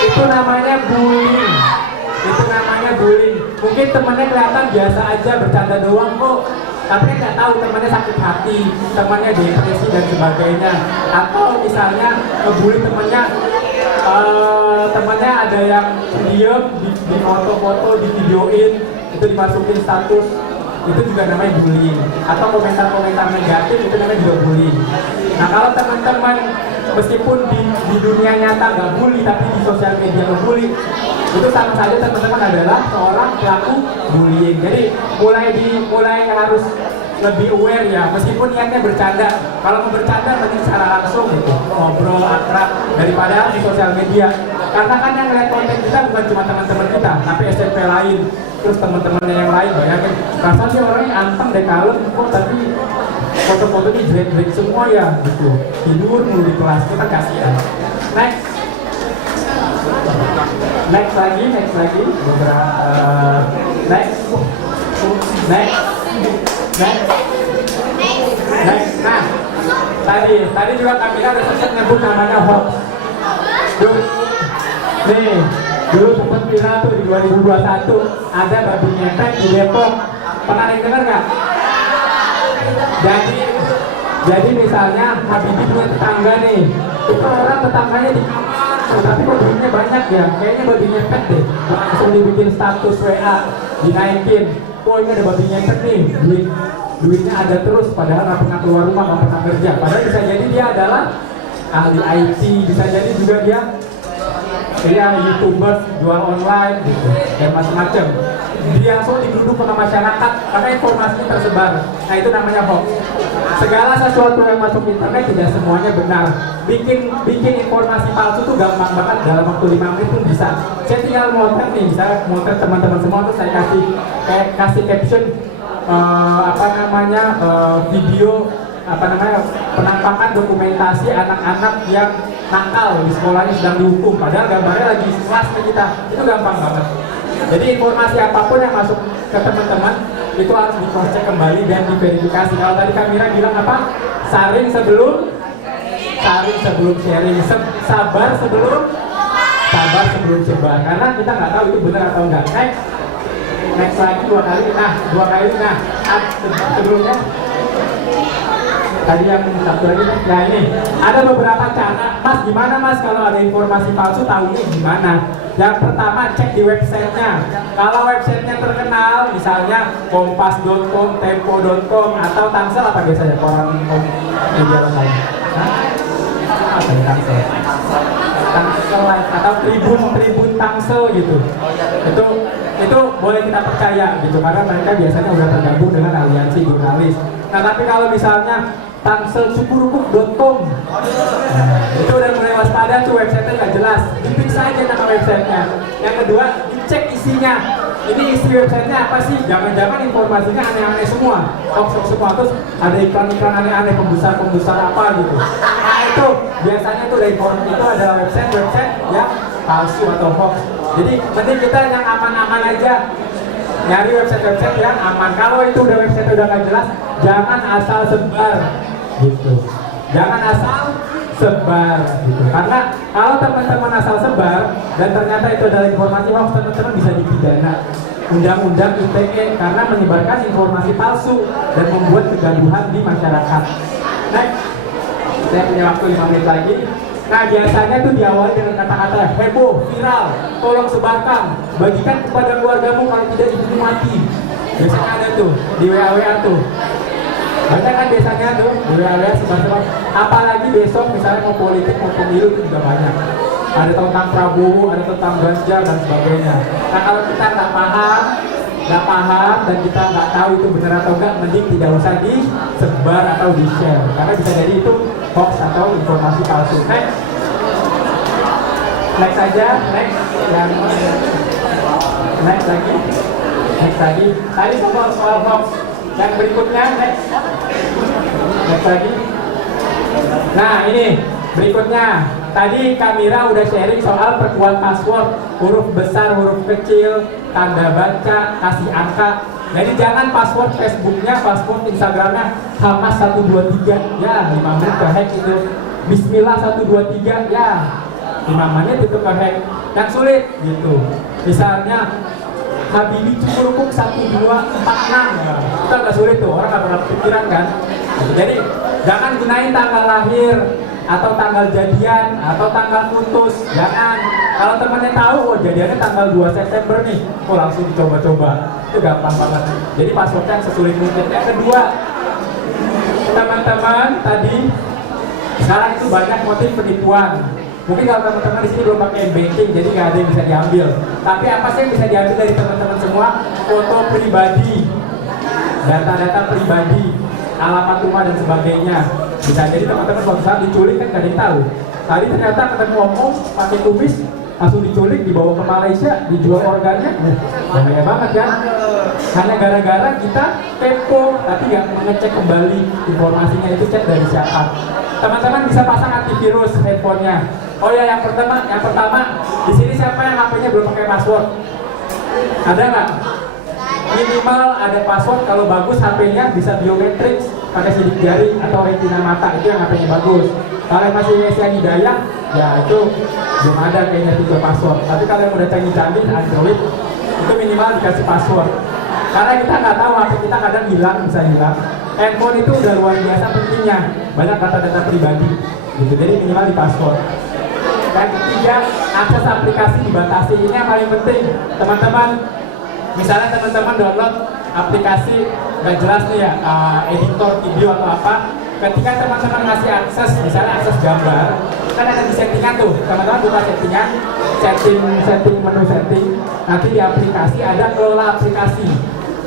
Itu namanya bullying. Mungkin temannya kelihatan biasa aja, bercanda doang kok, tapi nggak tahu temannya sakit hati, temannya depresi dan sebagainya. Atau misalnya ngebully temannya ada yang diem di foto-foto, di videoin, itu dimasukin status, itu juga namanya bullying. Atau komentar-komentar negatif, itu namanya juga bullying. Nah kalau teman-teman meskipun di dunia nyata nggak bully, tapi di sosial media ngebully, itu sama saja teman-teman adalah seorang pelaku bullying. Jadi mulai harus lebih aware ya, meskipun niatnya bercanda. Kalau mau bercanda berarti secara langsung gitu, ngobrol akrab, daripada di sosial media. Karena kan yang lihat konten kita bukan cuma teman-teman kita, tapi SMP lain, terus teman-temannya yang lain. Bayangin, rasa sih orangnya anteng deh kalem kok, tapi foto-fotonya jelek-jelek semua ya gitu, tidur mulu di kelas, kita kasihan. Next lagi beberapa next. Nah, tadi juga Kamila udah sempat nyebut namanya hoax. Nih, dulu sempat viral tuh di 2021 ada babi ngepet di Depok. Pernah ada yang dengar nggak? Jadi misalnya Habibie punya tetangga nih, itu orang tetangganya di kamar, tapi kok duitnya banyak ya, kayaknya babi ngepet deh. Langsung dibikin status WA, dinaikin. Oh ini ada babi ngepet nih, duitnya ada terus, padahal nggak pernah keluar rumah, nggak pernah kerja. Padahal bisa jadi dia adalah ahli IT, bisa jadi juga dia YouTuber, jual online gitu, dan macam-macam. Dia langsung digeruduk sama masyarakat karena informasinya tersebar. Nah itu namanya hoax. Segala sesuatu yang masuk internet tidak semuanya benar. Bikin informasi palsu tuh gampang banget, dalam waktu 5 menit pun bisa. Saya tinggal motret nih, misalnya motret teman-teman semua tuh saya kasih caption video penampakan dokumentasi anak-anak yang nakal di sekolahnya sedang dihukum, padahal gambarnya lagi kelas ke kita. Itu gampang banget. Jadi informasi apapun yang masuk ke teman-teman itu harus di-cross-check kembali dan diverifikasi. Kalau tadi Kamira bilang apa? Saring sebelum sharing, sabar sebelum sebar. Karena kita nggak tahu itu benar atau enggak. Next lagi dua kali. Sebelumnya tadi yang satu lagi, ya ini ada beberapa cara. Mas gimana mas kalau ada informasi palsu tahunya gimana? Yang pertama cek di websitenya. Kalau websitenya terkenal, misalnya kompas.com, tempo.com atau Tangsel apa biasanya koran media lain? Apa ya Tangsel? Tangsel atau Tribun Tangsel gitu. Itu boleh kita percaya gitu karena mereka biasanya udah tergabung dengan aliansi jurnalis. Nah tapi kalau misalnya Tangselcukurukuk.com, itu udah mulai waspada tuh, website-nya nggak jelas, diperiksa aja nama website-nya. Yang kedua, dicek isinya. Ini isi website-nya apa sih? Jangan-jangan informasinya aneh-aneh semua, hoax semua, terus ada iklan-iklan aneh-aneh, pembesar apa gitu. Nah itu biasanya tuh dari itu adalah website yang palsu atau hoax. Jadi mending kita yang aman-aman aja. Nyari website yang aman. Kalau itu udah website udah nggak jelas, jangan asal sebar gitu. Jangan asal sebar gitu. Karena kalau teman-teman asal sebar dan ternyata itu adalah informasi hoax, teman-teman bisa dipidana Undang-Undang ITE karena menyebarkan informasi palsu dan membuat kegaduhan di masyarakat. Next, saya punya waktu 5 menit lagi. Nah biasanya tuh diawali dengan kata-kata heboh, viral, tolong sebarkan, bagikan kepada keluargamu kalau tidak ibu mati. Biasanya ada tuh di WA tuh. Banyak kan biasanya tuh di WA sebar-sebar. Apalagi besok misalnya mau politik mau pemilu itu juga banyak. Ada tentang Prabowo, ada tentang Ganjar dan sebagainya. Nah kalau kita nggak paham dan kita nggak tahu itu benar atau enggak, mending tidak usah disebar atau di-share karena bisa jadi itu hoax atau informasi palsu. Next aja, next lagi. Tadi soal hoax. Yang berikutnya, next lagi. Nah ini berikutnya. Tadi Kamira udah sharing soal perkuat password, huruf besar, huruf kecil, tanda baca, kasih angka. Jadi jangan password Facebooknya, password Instagramnya Hamas 123, ya 5 menit ke hack itu. Bismillah 123, ya 5 menit itu ke hack. Yang sulit gitu. Misalnya Habibie Cukurukuk 1246, ya. Itu agak sulit tuh, orang nggak pernah pikiran kan. Jadi jangan gunain tanggal lahir atau tanggal jadian atau tanggal putus, jangan. Kalau temennya tahu, oh jadiannya tanggal 2 September nih, oh langsung dicoba-coba. Itu gampang banget. Jadi passwordnya sesulit mungkin. Yang kedua, teman-teman tadi sekarang itu banyak motif penipuan. Mungkin kalau teman-teman di sini belum pakai banking, jadi nggak ada yang bisa diambil. Tapi apa sih yang bisa diambil dari teman-teman semua? Foto pribadi, data-data pribadi, alamat rumah dan sebagainya. Bisa jadi teman-teman suatu saat diculik kan gak ada yang tahu. Tadi ternyata ketemu omong pakai kumis langsung diculik, dibawa ke Malaysia, dijual organnya. Bahaya banget kan? Hanya gara-gara kita kepo tapi nggak mengecek kembali informasinya itu cek dari siapa. Teman-teman bisa pasang antivirus handphonenya. Oh ya, yang pertama di sini siapa yang HP-nya belum pakai password? Ada nggak? Minimal ada password, kalau bagus HP-nya bisa biometrik pakai sidik jari atau retina mata, itu yang HP-nya bagus. Kalau masih Hidayah, ya itu belum ada kayaknya 3 password. Tapi kalau yang udah canggih-canggih Android itu minimal dikasih password. Karena kita nggak tahu HP kita kadang hilang, bisa hilang. Handphone itu udah luar biasa pentingnya, banyak data-data pribadi gitu, jadi minimal di password. Dan ketiga, akses aplikasi dibatasi. Ini yang paling penting, teman-teman. Misalnya teman-teman download aplikasi nggak jelas nih ya, editor video atau apa. Ketika teman-teman ngasih akses, misalnya akses gambar, kan ada di settingan tuh. Teman-teman buka settingan, setting menu setting. Nanti di aplikasi ada kelola aplikasi.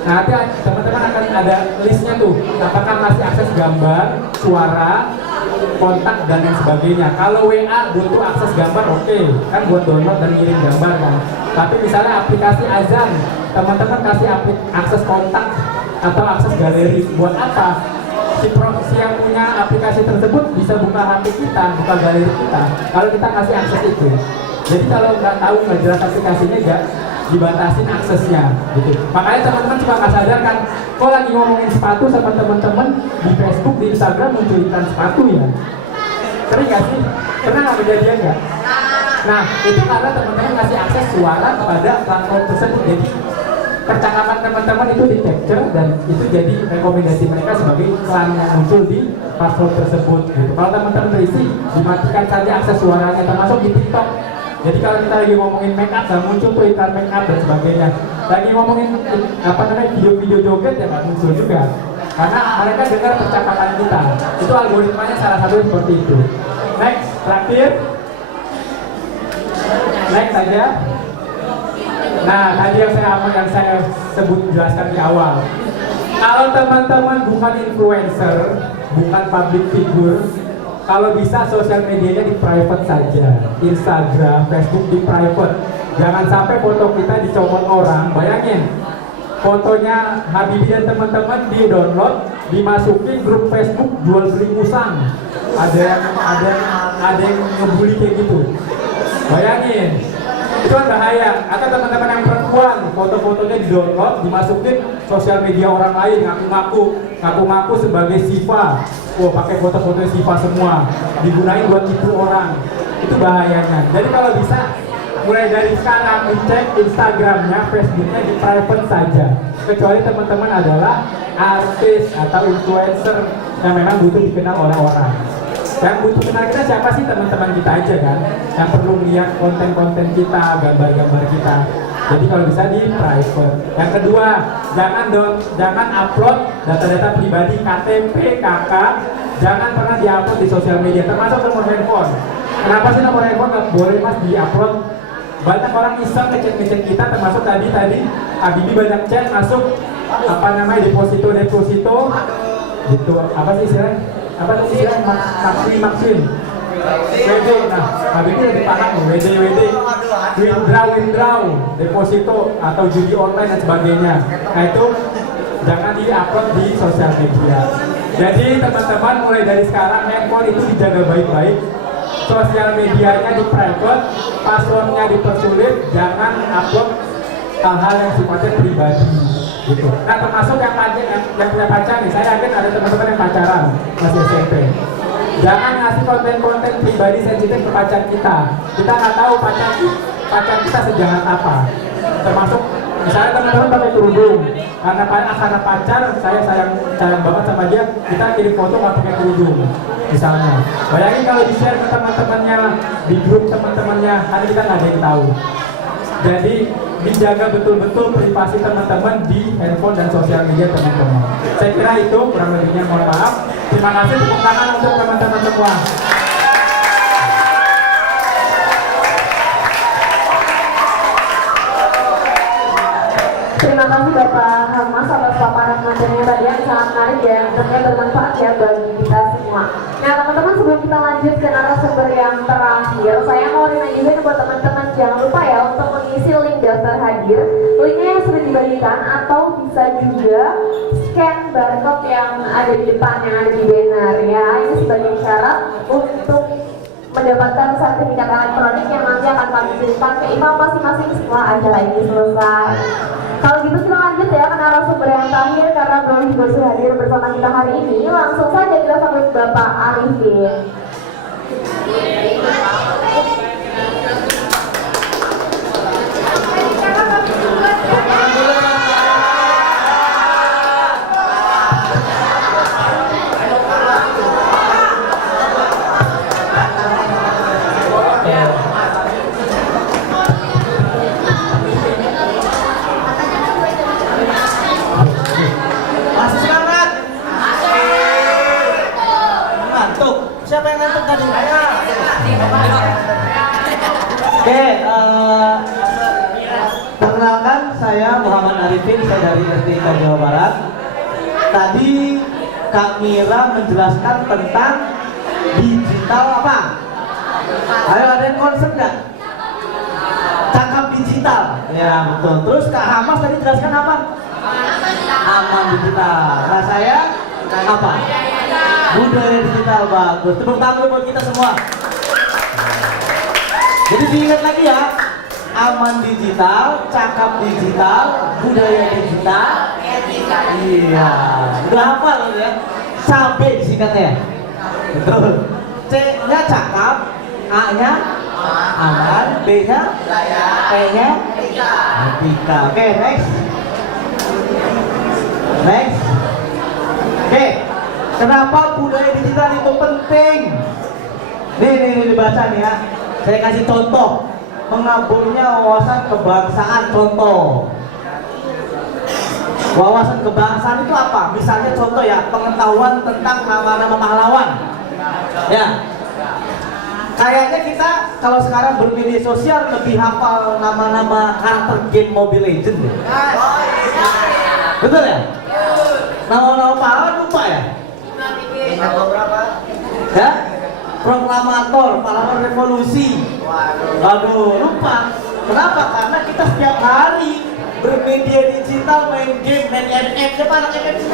Nanti teman-teman akan ada listnya tuh. Apakah ngasih akses gambar, suara, kontak dan lain sebagainya. Kalau WA butuh akses gambar, oke, kan buat download dan ngirim gambar kan. Tapi misalnya aplikasi azan, teman-teman kasih akses kontak atau akses galeri. Buat apa? Si yang punya aplikasi tersebut bisa buka HP kita, buka galeri kita. Kalau kita kasih akses itu. Jadi kalau nggak tahu, nggak jelas aplikasinya, nggak dibatasin aksesnya gitu. Makanya teman-teman juga nggak sadar kan, kok lagi ngomongin sepatu sama teman-teman di Facebook, di Instagram muncul iklan sepatu ya. Sering nggak sih? Pernah nggak kejadian nggak? Nah itu karena teman-teman ngasih akses suara kepada platform tersebut. Jadi percakapan teman-teman itu di capture dan itu jadi rekomendasi mereka sebagai iklan yang muncul di platform tersebut gitu. Kalau teman-teman terisi, dimatikan saja akses suaranya, termasuk di TikTok. Jadi kalau kita lagi ngomongin make up, dan muncul tuh iklan make up dan sebagainya. Lagi ngomongin video-video joget ya nggak muncul juga. Karena mereka dengar percakapan kita. Itu algoritmanya salah satu seperti itu. Next, terakhir. Next saja. Nah, tadi yang saya sebut jelaskan di awal. Kalau teman-teman bukan influencer, bukan public figure, kalau bisa sosial medianya di private saja. Instagram, Facebook di private. Jangan sampai foto kita dicomot orang. Bayangin, fotonya Habibie dan teman-teman di download, dimasukin grup Facebook jual beli musang. Ada yang ngebully kayak gitu. Bayangin, itu kan bahaya. Atau teman-teman yang perempuan, foto-fotonya di download, dimasukin sosial media orang lain, ngaku-ngaku sebagai Siva. Wah, pakai foto-foto Siva semua, digunain buat tipu orang. Itu bahayanya. Jadi kalau bisa mulai dari sekarang dicek Instagramnya, Facebooknya di private saja. Kecuali teman-teman adalah artis atau influencer yang memang butuh dikenal oleh orang. Yang butuh kenal kita siapa sih? Teman-teman kita aja kan, yang perlu lihat konten-konten kita, gambar-gambar kita. Jadi kalau bisa di private. Yang kedua, jangan upload data-data pribadi KTP, KK, jangan pernah diupload di sosial media, termasuk nomor handphone. Kenapa sih nomor handphone nggak boleh mas diupload? Banyak orang iseng ngecek kita, termasuk tadi Habibie banyak chat masuk deposito gitu. Apa sih istilahnya? Maksim WD. Nah, Habibie lebih paham WD withdraw deposito atau judi online dan sebagainya. Nah itu jangan di-upload di sosial media. Jadi teman-teman mulai dari sekarang handphone itu dijaga baik-baik, sosial medianya di private, passwordnya dipersulit, jangan upload hal-hal yang sifatnya pribadi gitu. Nah termasuk yang punya pacar nih, saya yakin ada teman-teman yang pacaran masih SMP. Jangan ngasih konten-konten pribadi sensitif ke pacar kita. Kita nggak tahu pacar kita sejahat apa. Termasuk misalnya teman-teman pakai kerudung, karena pacar saya sayang banget sama dia, kita kirim foto nggak pakai kerudung misalnya. Bayangin kalau di share ke teman-temannya, di grup teman-temannya, kan kita nggak ada yang tahu. Jadi dijaga betul-betul privasi teman-teman di handphone dan sosial media teman-teman. Saya kira itu kurang lebihnya, mohon maaf. Terima kasih, tepuk tangan untuk teman-teman semua. Terima kasih Bapak Hamas atas paparan materinya tadi yang sangat menarik dan tentunya bermanfaat ya bagi kita semua. Nah teman-teman, sebelum kita lanjut ke narasumber yang terakhir, saya mau remind juga buat teman-teman jangan lupa ya untuk mengisi link daftar hadir. Linknya yang sudah dibagikan atau bisa juga scan barcode yang ada di depan, yang ada di banner ya. Ini sebagai syarat untuk mendapatkan sertifikat elektronik yang nanti akan kami kirimkan ke email masing-masing setelah acara ini selesai. Kalau gitu kita lanjut ya ke narasumber yang terakhir, karena belum juga sudah hadir bersama kita hari ini. Langsung saja kita sambut Bapak Arifin. perkenalkan saya Muhammad Arifin, saya dari STK Jawa Barat. Tadi Kak Mira menjelaskan tentang digital apa? Ayo, ada yang konsep nggak? Cakap digital. Ya betul. Terus Kak Hamas tadi jelaskan apa? Aman digital. Nah saya apa? Budaya digital. Bagus. Tepuk tangan buat kita semua. Jadi diingat lagi ya. Aman digital, cakap digital, budaya digital, etika. Iya. Udah hafal loh ya. Cabe disingkatnya. Betul. C-nya cakap, A-nya aman, B-nya P-nya etika. Oke, next. Next. Oke. Kenapa budaya digital itu penting? Nih dibaca nih ya. Saya kasih contoh. Mengaburnya wawasan kebangsaan, contoh. Wawasan kebangsaan itu apa? Misalnya contoh ya, pengetahuan tentang nama-nama pahlawan. Ya. Kayaknya kita kalau sekarang bermedia sosial lebih hafal nama-nama karakter game Mobile Legends. Betul ya? Nama-nama pahlawan lupa ya? Nama berapa? Ya? Proklamator, pahlawan revolusi. Waduh, lupa. Kenapa? Karena kita setiap hari bermedia digital, main game, main MF. Siapa anak MF sih?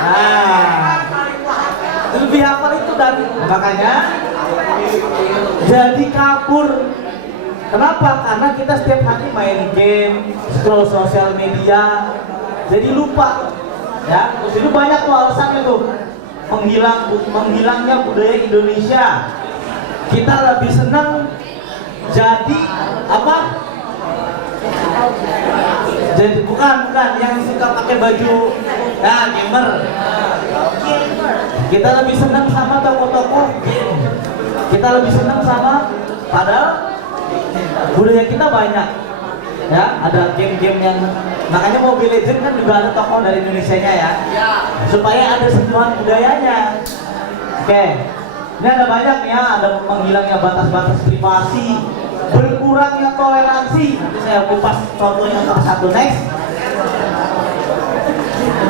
Nah, lebih hafal itu dari makanya jadi kabur. Kenapa? Karena kita setiap hari main game, scroll sosial media, jadi lupa. Ya, terus itu banyak tuh alasannya tuh. Menghilangnya budaya Indonesia. Kita lebih senang jadi apa? Jadi bukan yang suka pakai baju gamer. Kita lebih senang sama toko-toko game. Kita lebih senang sama, padahal budaya kita banyak. Ya, ada game-game yang makanya Mobile Legends kan juga ada tokoh dari Indonesianya ya. Supaya ada sentuhan budayanya. Oke. Ini ada banyak ya, ada menghilangnya batas-batas privasi, berkurangnya toleransi. Nanti saya kupas contohnya satu. Next.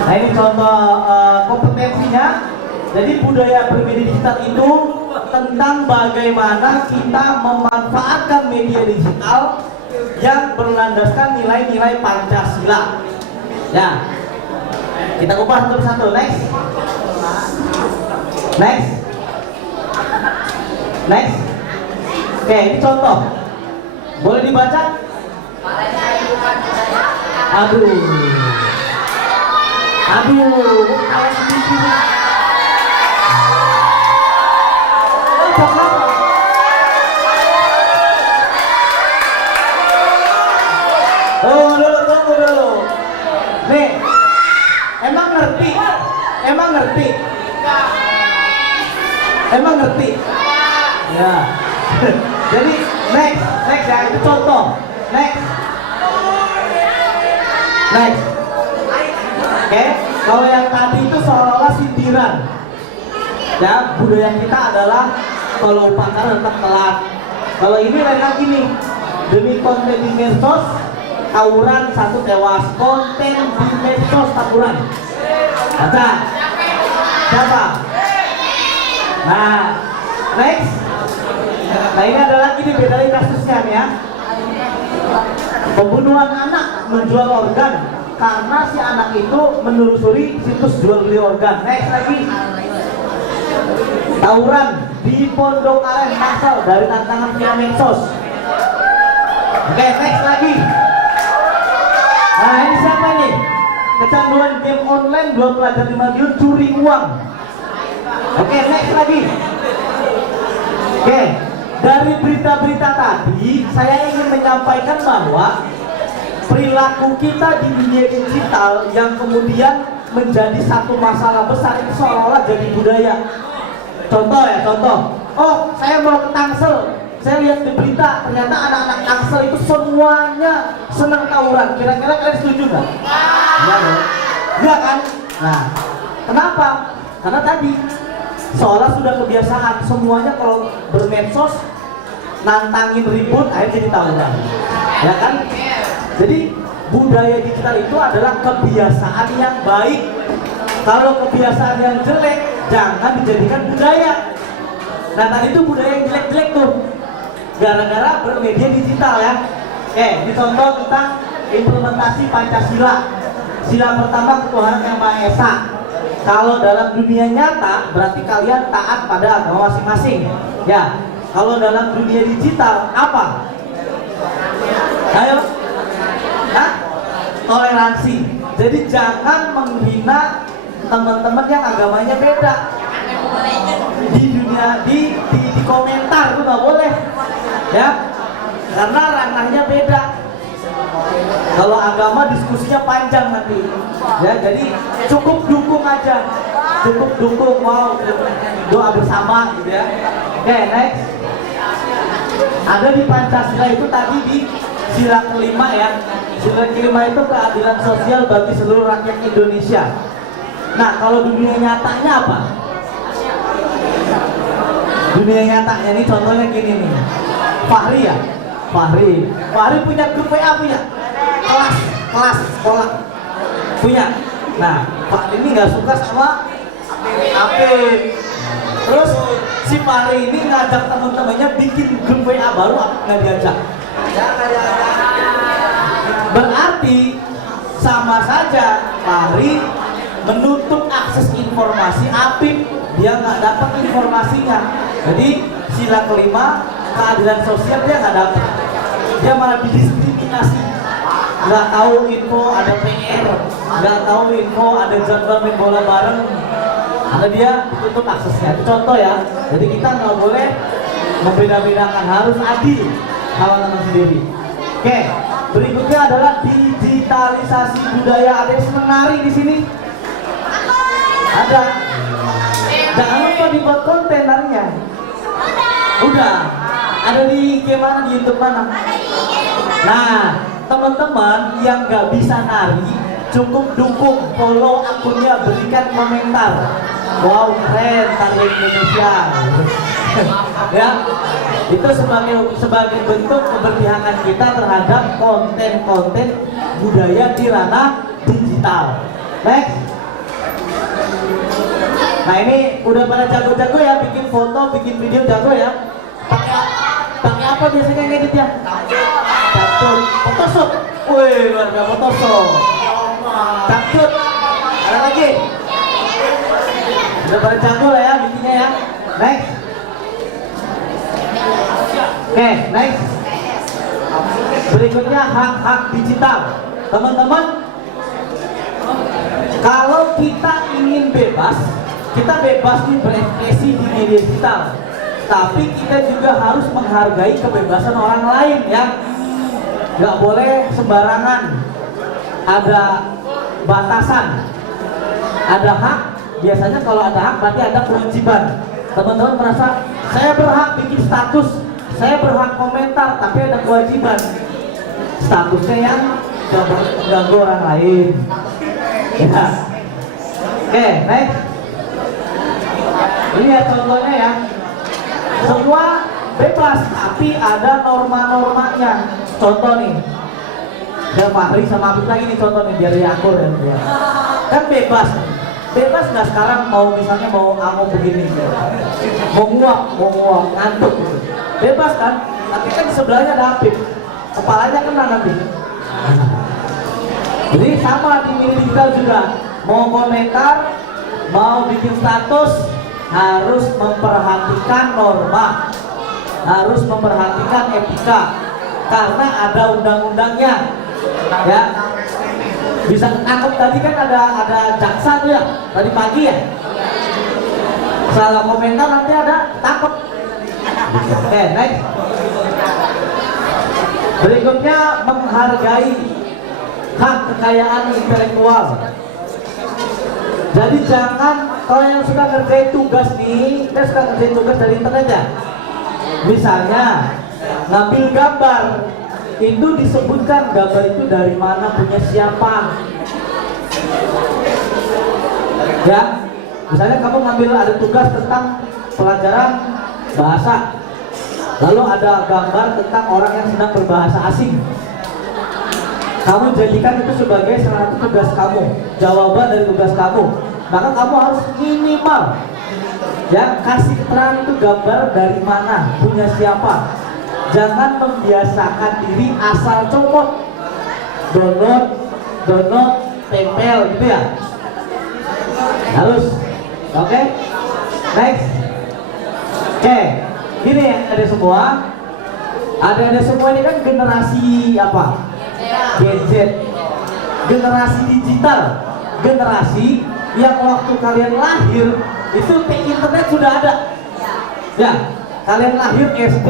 Nah ini contoh kompetensinya. Jadi budaya bermedia digital itu tentang bagaimana kita memanfaatkan media digital yang berlandaskan nilai-nilai Pancasila. Ya, kita kupas satu-satu. Next. Oke, ini contoh. Boleh dibaca? Aduh, kayak sedikit. Tunggu dulu. Nih, emang ngerti? Ya. Jadi next ya, itu contoh. Next. Oke, kalau yang tadi itu seolah-olah sindiran. Ya, budaya kita adalah kalau upacara tetap telat. Kalau ini lain lagi nih. Demi konten di medsos, tawuran 1 tewas. Konten di medsos tawuran. Baca. Siapa? Nah, next. Nah ini ada lagi nih, beda lagi kasusnya nih ya. Pembunuhan anak menjual organ karena si anak itu menelusuri situs jual beli organ. Next lagi. Tawuran di Pondok Aren Tangsel dari tantangan via medsos. Oke, next lagi. Nah ini siapa nih? Kecanduan game online, 2 pelajar di Madiun curi uang. Oke, next lagi. Oke, dari berita-berita tadi saya ingin menyampaikan bahwa perilaku kita di dunia digital yang kemudian menjadi satu masalah besar itu seolah-olah jadi budaya. Contoh. Oh, saya mau ke Tangsel. Saya lihat di berita, ternyata anak-anak Tangsel itu semuanya senang tawuran. Kira-kira kalian setuju nggak? Iya dong. Iya kan? Nah, kenapa? Karena tadi seolah sudah kebiasaan semuanya kalau bermedsos nantangin ribut, akhirnya jadi tawuran. Ya kan? Jadi budaya digital itu adalah kebiasaan yang baik. Kalau kebiasaan yang jelek, jangan dijadikan budaya. Nah tadi itu budaya yang jelek-jelek tuh, gara-gara bermedia digital ya. Ini contoh tentang implementasi Pancasila. Sila pertama ketuhanan yang Maha Esa. Kalau dalam dunia nyata berarti kalian taat pada agama masing-masing. Ya. Kalau dalam dunia digital apa? Ayo. Hah? Toleransi. Jadi jangan menghina teman-teman yang agamanya beda. Di dunia di komentar itu nggak boleh. Ya. Karena ranahnya beda. Kalau agama diskusinya panjang nanti, ya jadi cukup dukung aja, cukup dukung, wow, doa bersama gitu ya. Next, ada di Pancasila itu tadi di sila kelima ya, sila kelima itu keadilan sosial bagi seluruh rakyat Indonesia. Nah kalau dunia nyatanya apa? Dunia nyatanya ini contohnya gini nih, Fahri ya. Fahri punya grup WA punya, kelas sekolah punya. Nah Fahri ini nggak suka sama Apip. Terus si Fahri ini ngajak teman-temannya bikin grup WA baru, nggak diajak. Berarti sama saja Fahri menutup akses informasi Apip, dia nggak dapat informasinya. Jadi sila kelima keadilan sosial dia nggak dapat, dia malah didiskriminasi, nggak tahu info ada PR, nggak tahu info ada jadwal main bola bareng, ada dia tutup aksesnya. Itu contoh ya. Jadi kita nggak boleh membeda-bedakan, harus adil sama teman sendiri. Oke, berikutnya adalah digitalisasi budaya. Ada yang menari di sini? Ada. Jangan lupa dibuat konten narinya. Udah. Ada di gimana, di YouTube mana? Nah, teman-teman yang nggak bisa nari, cukup dukung, follow akunnya, berikan komentar. Wow, keren tari Indonesia. Ya, itu sebagai bentuk keberpihakan kita terhadap konten-konten budaya di ranah digital. Next. Nah ini udah pada jago-jago ya, bikin foto, bikin video jago ya. Pakai apa biasanya ngeditnya? Capcut, Photoshop. Wih, luar biasa Photoshop. Capcut. Ada lagi? Udah pada jago lah ya bikinnya ya. Next. Oke, next. Berikutnya hak-hak digital. Teman-teman, kalau kita ingin bebas, kita bebas nih berekspresi di media digital. Tapi kita juga harus menghargai kebebasan orang lain ya. Nggak boleh sembarangan. Ada batasan. Ada hak. Biasanya kalau ada hak berarti ada kewajiban. Teman-teman merasa saya berhak bikin status, saya berhak komentar, tapi ada kewajiban. Statusnya yang ganggu orang lain. Ya. Oke, next. Ini ya contohnya ya. Semua bebas, tapi ada norma-normanya. Contoh nih, ya Fahri sama Apip lagi nih contoh nih, biar diatur ya. Kan bebas nggak sekarang mau misalnya mau begini, mau nguap, ngantuk, bebas kan? Tapi kan di sebelahnya ada Apip, kepalanya kena nanti. Jadi sama di media digital juga, mau komentar, mau bikin status, harus memperhatikan norma, harus memperhatikan etika, karena ada undang-undangnya. Ya, bisa ketangkep tadi kan ada jaksa tuh ya, tadi pagi ya. Salah komentar nanti ada tangkep. Oke, next. Berikutnya menghargai hak kekayaan intelektual. Jadi jangan, kalau yang suka ngerjain tugas nih, kita suka ngerjain tugas dari internet ya. Misalnya ngambil gambar, itu disebutkan gambar itu dari mana, punya siapa. Ya, misalnya kamu ngambil ada tugas tentang pelajaran bahasa, Lalu ada gambar tentang orang yang sedang berbahasa asing. Kamu jadikan itu sebagai salah satu tugas kamu, jawaban dari tugas kamu. Maka kamu harus minimal ya kasih keterangan itu gambar dari mana, punya siapa. Jangan membiasakan diri asal comot, download, tempel gitu ya. Harus, oke? Next. Oke, gini ya, ada semua ini kan generasi apa? Gen Z, generasi digital, generasi yang waktu kalian lahir itu internet sudah ada. Ya, kalian lahir SD,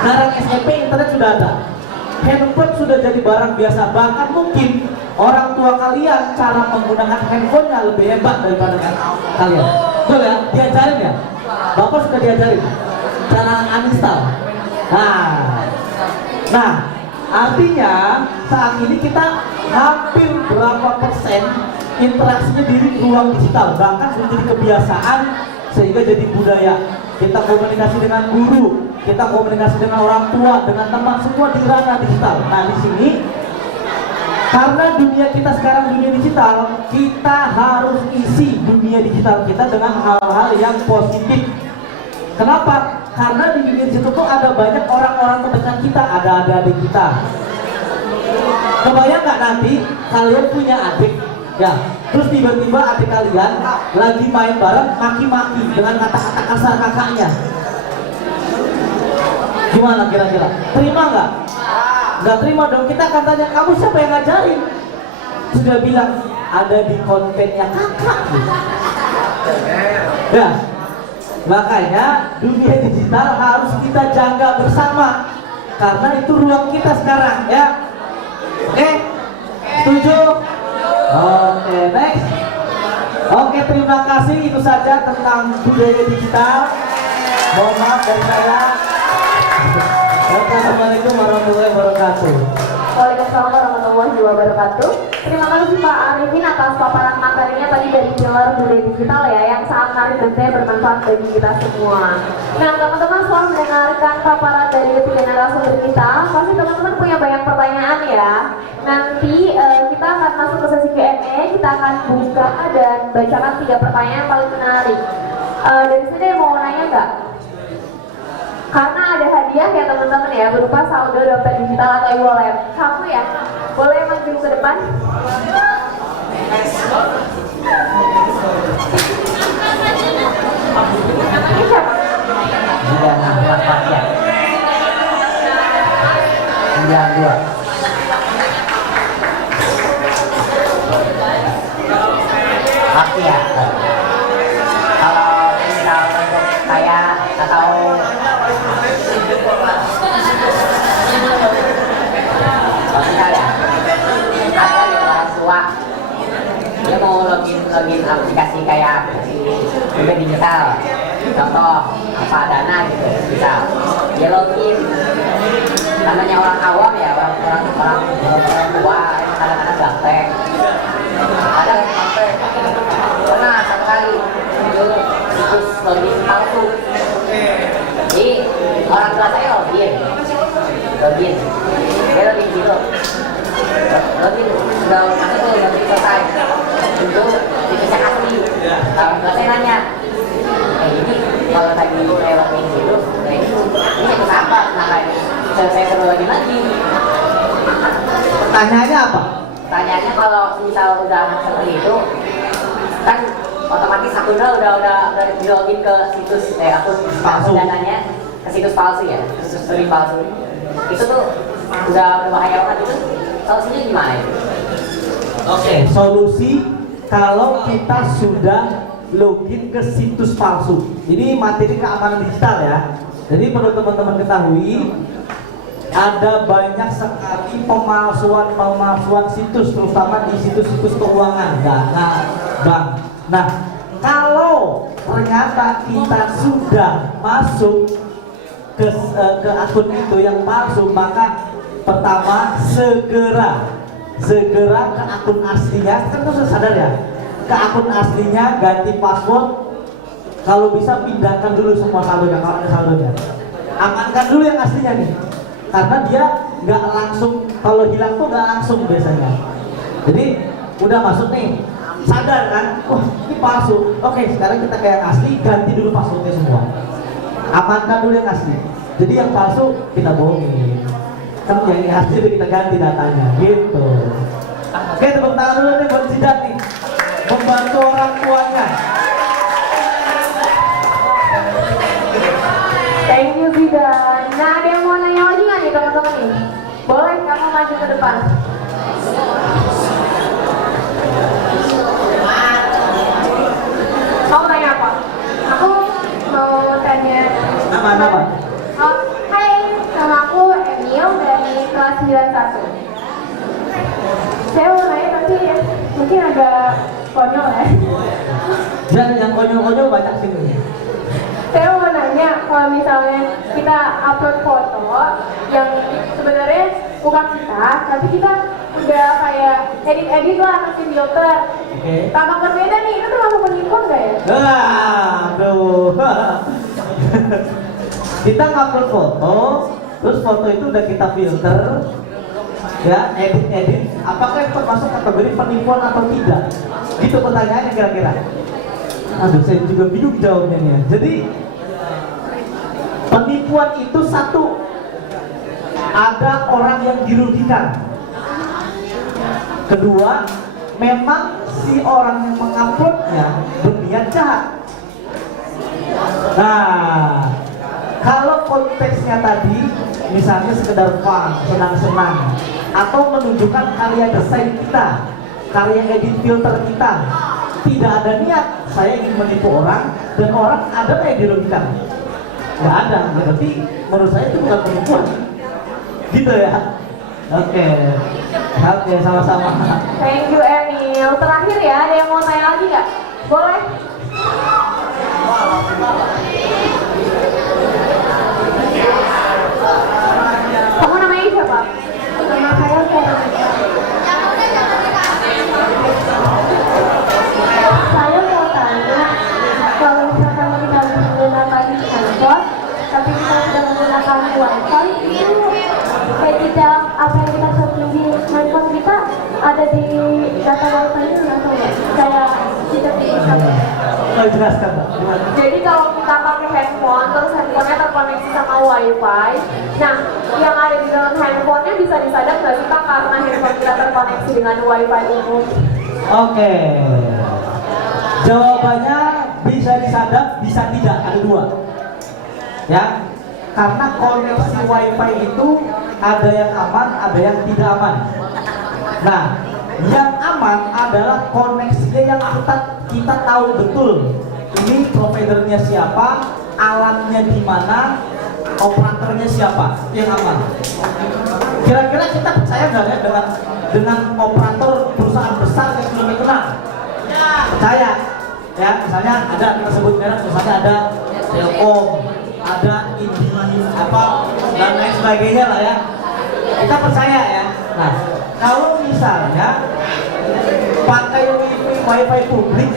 sekarang SMP internet sudah ada. Handphone sudah jadi barang biasa, bahkan mungkin orang tua kalian cara menggunakan handphonenya lebih hebat daripada kalian. Betul ya? Diajarin ya? Bapak sudah diajarin cara uninstall. Nah, artinya saat ini kita hampir berapa persen interaksinya di ruang digital, bahkan sudah jadi kebiasaan sehingga jadi budaya. Kita komunikasi dengan guru, kita komunikasi dengan orang tua, dengan teman, semua di ranah digital. Nah, di sini karena dunia kita sekarang dunia digital, kita harus isi dunia digital kita dengan hal-hal yang positif. Kenapa? Karena di dunia digital itu ada banyak orang-orang terdekat kita, ada adik-adik kita. Kebayang nggak nanti kalian punya adik, ya, terus tiba-tiba adik kalian lagi main bareng maki-maki dengan kata-kata kasar kakaknya. Gimana kira-kira? Terima nggak? Nggak terima dong. Kita akan tanya, kamu siapa yang ngajarin? Sudah bilang ada di kontennya kakak. Ya, makanya dunia digital harus kita jaga bersama karena itu ruang kita sekarang, ya. Oke, setuju? Oke, next. Oke, terima kasih. Itu saja tentang budaya digital. Mohon maaf dari saya. Assalamualaikum warahmatullahi wabarakatuh. Waalaikumsalam warahmatullahi wabarakatuh. Terima kasih Pak Arifin atas paparan materinya tadi dari pilar budaya digital ya, yang sangat menarik dan saya bermanfaat bagi kita semua. Nah teman-teman, setelah mendengarkan paparan dari ketiga narasumber kita, pasti teman-teman punya banyak pertanyaan ya. Nanti kita akan masuk ke sesi Q&A, kita akan buka dan bacakan 3 pertanyaan yang paling menarik. Dari sini mau nanya nggak? Karena ada hadiah ya teman-teman ya, berupa saldo dompet digital atau e-wallet. Kamu ya, boleh maju ke depan. Namanya siapa? Ya. Kalau misal untuk saya atau misal ya, ada gitu orang tua dia mau login aplikasi kayak dompet digital, contoh apa Dana gitu, misal dia login, namanya orang awam ya, orang tua kadang-kadang gaptek, ada pernah satu kali itu situs login palsu. Jadi orang tua saya login dia login gitu, login udah masuk tuh, login selesai itu situsnya asli. Orang tua saya nanya, ini kalau tadi saya login gitu, ini situs apa? Nah saya perlu login lagi. Pertanyaannya apa? Pertanyaannya kalau misal udah seperti itu kan otomatis akunnya udah di login ke situs akun dananya ke situs palsu ya, situs rekening palsu. Itu tuh udah berbahaya banget. Itu solusinya gimana itu? Oke, solusi kalau kita sudah login ke situs palsu. Ini materi keamanan digital ya. Jadi perlu teman-teman ketahui, ada banyak sekali pemalsuan situs, terutama di situs-situs keuangan, dana, bank. Nah, kalau ternyata kita sudah masuk ke akun itu yang palsu, maka pertama segera ke akun aslinya. Kan kita sudah sadar ya, ke akun aslinya, ganti password. Kalau bisa pindahkan dulu semua saldonya kalau ada saldonya. amankan dulu yang aslinya nih, karena dia nggak langsung, kalau hilang tuh nggak langsung biasanya. Jadi udah masuk nih, sadar kan, wah ini palsu. Oke, sekarang kita kayak yang asli, ganti dulu passwordnya semua. Amankan dulu yang asli. Jadi yang palsu kita bohongin. Kan yang asli itu kita ganti datanya, gitu. Oke, tepuk tangan dulu nih buat Zidan nih, membantu orang tuanya. Thank you Zidan. Nah, ada yang mau nanya lagi nggak nih teman-teman nih? Boleh kamu maju ke depan. Kamu tanya apa? Aku mau tanya. Nama. Oh, hai, nama aku Emil dari kelas 91. Saya mau nanya tapi mungkin agak konyol ya. Dan yang konyol-konyol banyak sih. Saya mau nanya, kalau misalnya kita upload foto yang sebenarnya bukan kita, tapi kita udah kayak edit-edit lah, kasih filter. Oke. Tampak berbeda nih, itu terlalu menipu nggak ya? Aduh. Kita ngupload foto, terus foto itu udah kita filter, ya, edit. Apakah itu termasuk kategori penipuan atau tidak? Gitu pertanyaannya kira-kira. Aduh, saya juga bingung jawabnya nih ya. Jadi penipuan itu satu, ada orang yang dirugikan. Kedua, memang si orang yang menguploadnya berniat jahat. Nah, kalau konteksnya tadi misalnya sekedar fun, senang-senang, atau menunjukkan karya desain kita, karya edit filter kita, tidak ada niat saya ingin menipu orang dan orang ada yang dirugikan, nggak ada, berarti menurut saya itu bukan penipuan, gitu ya. Oke, sama-sama. Thank you Emil. Terakhir ya, ada yang mau tanya lagi nggak? Boleh? Kamu namanya siapa? Nama saya Vera. Saya mau tanya, kalau misalkan kita menggunakan handphone, tapi kita sudah menggunakan wifi, itu kayak tidak apa yang kita searching di handphone kita ada di data wifi-nya atau enggak? Kayak tidak bisa. Mau jelaskan, Mbak? Gimana? Jadi kalau kita pakai handphone, terus handphonenya terkoneksi sama wifi, nah yang ada di dalam handphonenya bisa disadap nggak sih Pak karena handphone kita terkoneksi dengan wifi umum? Oke. Jawabannya bisa disadap, bisa tidak, ada dua. Ya, karena koneksi wifi itu ada yang aman, ada yang tidak aman. Nah, yang aman adalah koneksinya yang kita tahu betul. Ini providernya siapa, alatnya di mana, operatornya siapa, yang aman. Kira-kira kita percaya nggak ya dengan operator perusahaan besar yang sudah dikenal? Percaya, ya. Misalnya ada, kita sebut merek, misalnya ada Telkom, ada Indi, apa dan lain sebagainya lah ya. Kita percaya ya. Nah, kalau misalnya pakai wifi publik,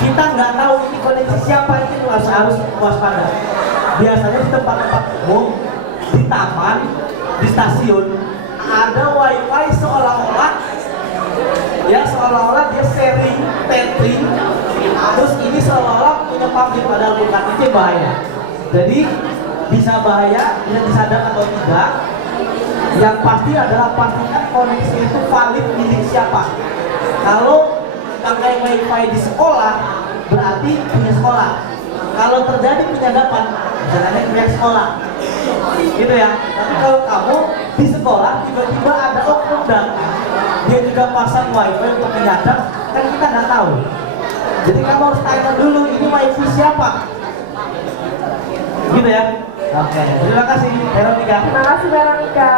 kita nggak tahu ini koneksi siapa, itu harus waspada. Biasanya di tempat-tempat umum, di taman, di stasiun, ada wifi seolah-olah dia sharing, tethering, terus ini seolah-olah punya publik, padahal bukan. Itu bahaya. Jadi bisa bahaya, bisa disadar atau tidak. Yang pasti adalah pastikan koneksi itu valid milik siapa. Kalau pakai wifi di sekolah, berarti punya sekolah. Kalau terjadi penyadapan, jangan pihak sekolah, gitu ya. Tapi kalau kamu di sekolah tiba-tiba ada oknum datang, dia juga pasang wifi untuk menyadap, kan kita nggak tahu. Jadi kamu harus tanya dulu, ini wifi siapa, gitu ya. Oke, terima kasih Veronica. Terima kasih Veronica.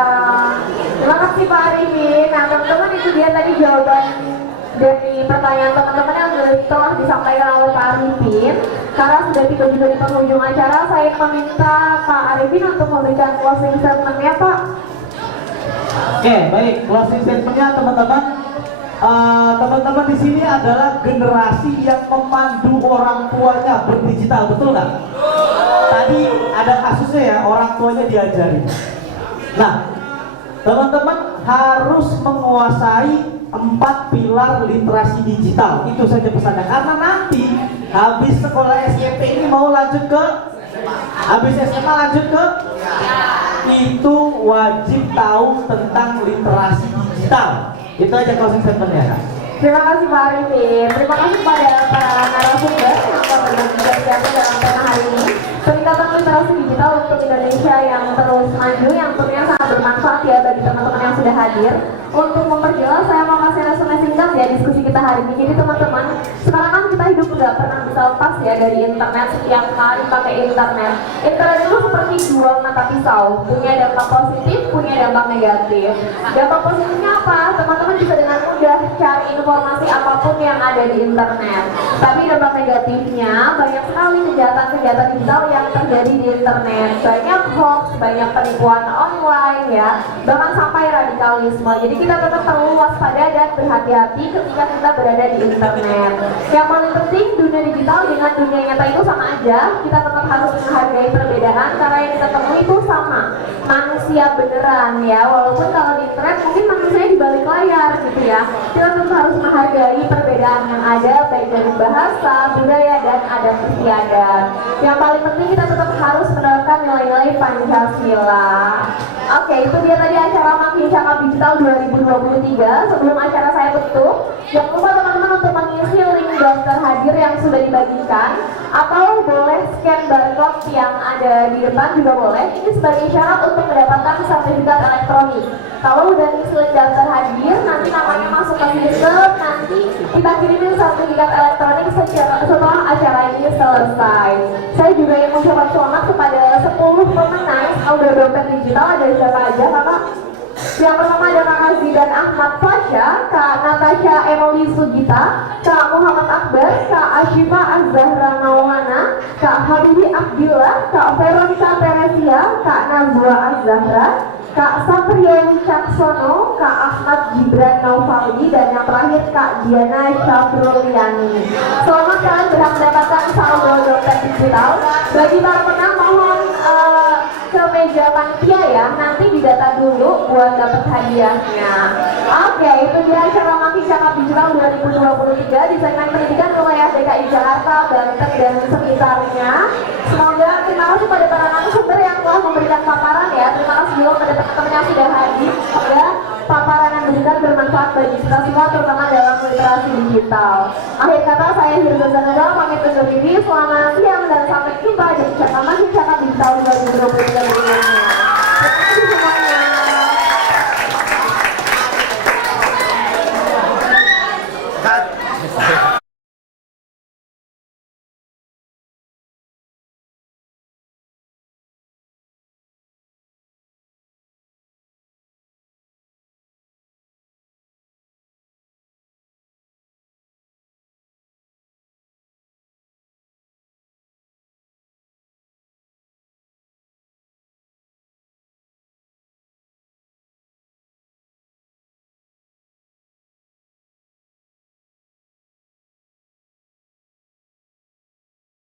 Terima kasih Pak Arifin. Nah teman-teman, itu dia tadi jawaban dari pertanyaan teman-teman yang telah disampaikan oleh Pak Arifin. Karena sudah tiba juga di penghujung acara, saya meminta Pak Arifin untuk memberikan closing statement-nya Pak. Oke, baik, closing statement-nya teman-teman. Teman-teman di sini adalah generasi yang memandu orang tuanya berdigital, betul nggak? Tadi ada kasusnya ya, orang tuanya diajari. Nah, teman-teman harus menguasai 4 pilar literasi digital. Itu saja pesannya. Karena nanti habis sekolah SMP ini mau lanjut ke habis SMA lanjut ke itu wajib tahu tentang literasi digital. Itu aja closing statement-nya. Terima kasih Pak Arifin. Terima kasih kepada para narasumber yang telah berbagi jasa dalam tema hari ini. Peningkatan literasi digital untuk Indonesia yang terus maju, yang tentunya sangat bermanfaat ya bagi teman-teman yang sudah hadir. Untuk memperjelas, saya mau kasih resume singkat ya diskusi kita hari ini. Jadi teman-teman, sekarang kan kita hidup nggak pernah bisa lepas ya dari internet. Setiap kali pakai internet, internet itu seperti dua mata pisau, punya dampak positif, punya dampak negatif. Dampak positifnya apa? Teman-teman bisa dengan mudah cari informasi apapun yang ada di internet. Tapi dampak negatifnya banyak sekali kejahatan-kejahatan digital yang terjadi di internet. Banyak hoax, banyak penipuan online ya, bahkan sampai radikalisme. Jadi kita tetap perlu waspada dan berhati-hati ketika kita berada di internet. Yang paling penting, dunia digital dengan dunia nyata itu sama aja. Kita tetap harus menghargai perbedaan karena yang kita temui itu sama, manusia beneran ya. Walaupun kalau di internet mungkin manusia di balik layar gitu ya. Kita tetap harus menghargai perbedaan yang ada baik dari bahasa, budaya dan adat istiadat. Yang paling penting kita tetap harus menerapkan nilai-nilai Pancasila. Oke, itu dia tadi acara Makin Cakap Digital 2023. Sebelum acara saya tutup, jangan lupa teman-teman untuk mengisi link daftar hadir yang sudah dibagikan, atau boleh scan barcode yang ada di depan juga boleh. Ini sebagai syarat untuk mendapatkan sertifikat elektronik. Kalau udah ngisi link daftar hadir, nanti namanya masuk ke sistem, nanti kita kirimin sertifikat elektronik setelah acara ini selesai. Saya juga yang mengucapkan selamat kepada 10 pemenang Audio Dompet Digital. Ada siapa aja kakak? Yang pertama ada Kak Zidan Ahmad Fasya, Kak Natasha Emily Sugita, Kak Muhammad Akbar, Kak Ashifa Azahra Maulana, Kak Habibi Abdillah, Kak Veronica Teresia, Kak Nazwa Azahra, Kak Satrio Wicaksono, Kak Ahmad Gibran Naufaldi, dan yang terakhir Kak Diana Syafruliani. Selamat kalian berhak mendapatkan saldo dompet digital. Bagi para pemenang mohon ke meja panitia ya, nanti didata dulu buat dapat hadiahnya. Oke, itu dia acara Makin Cakap Digital 2023 di segmen pendidikan wilayah DKI Jakarta, Banten dan sekitarnya. Semoga terima kasih pada para narasumber yang telah memberikan paparan ya. Terima kasih juga pada teman-teman yang sudah hadir. Semoga paparan yang diberikan bermanfaat bagi kita semua, terutama dalam literasi digital. Akhir kata, saya Hirza Zanadal pamit undur diri. Selamat siang dan sampai jumpa di acara Makin Cakap Digital 2023 berikutnya.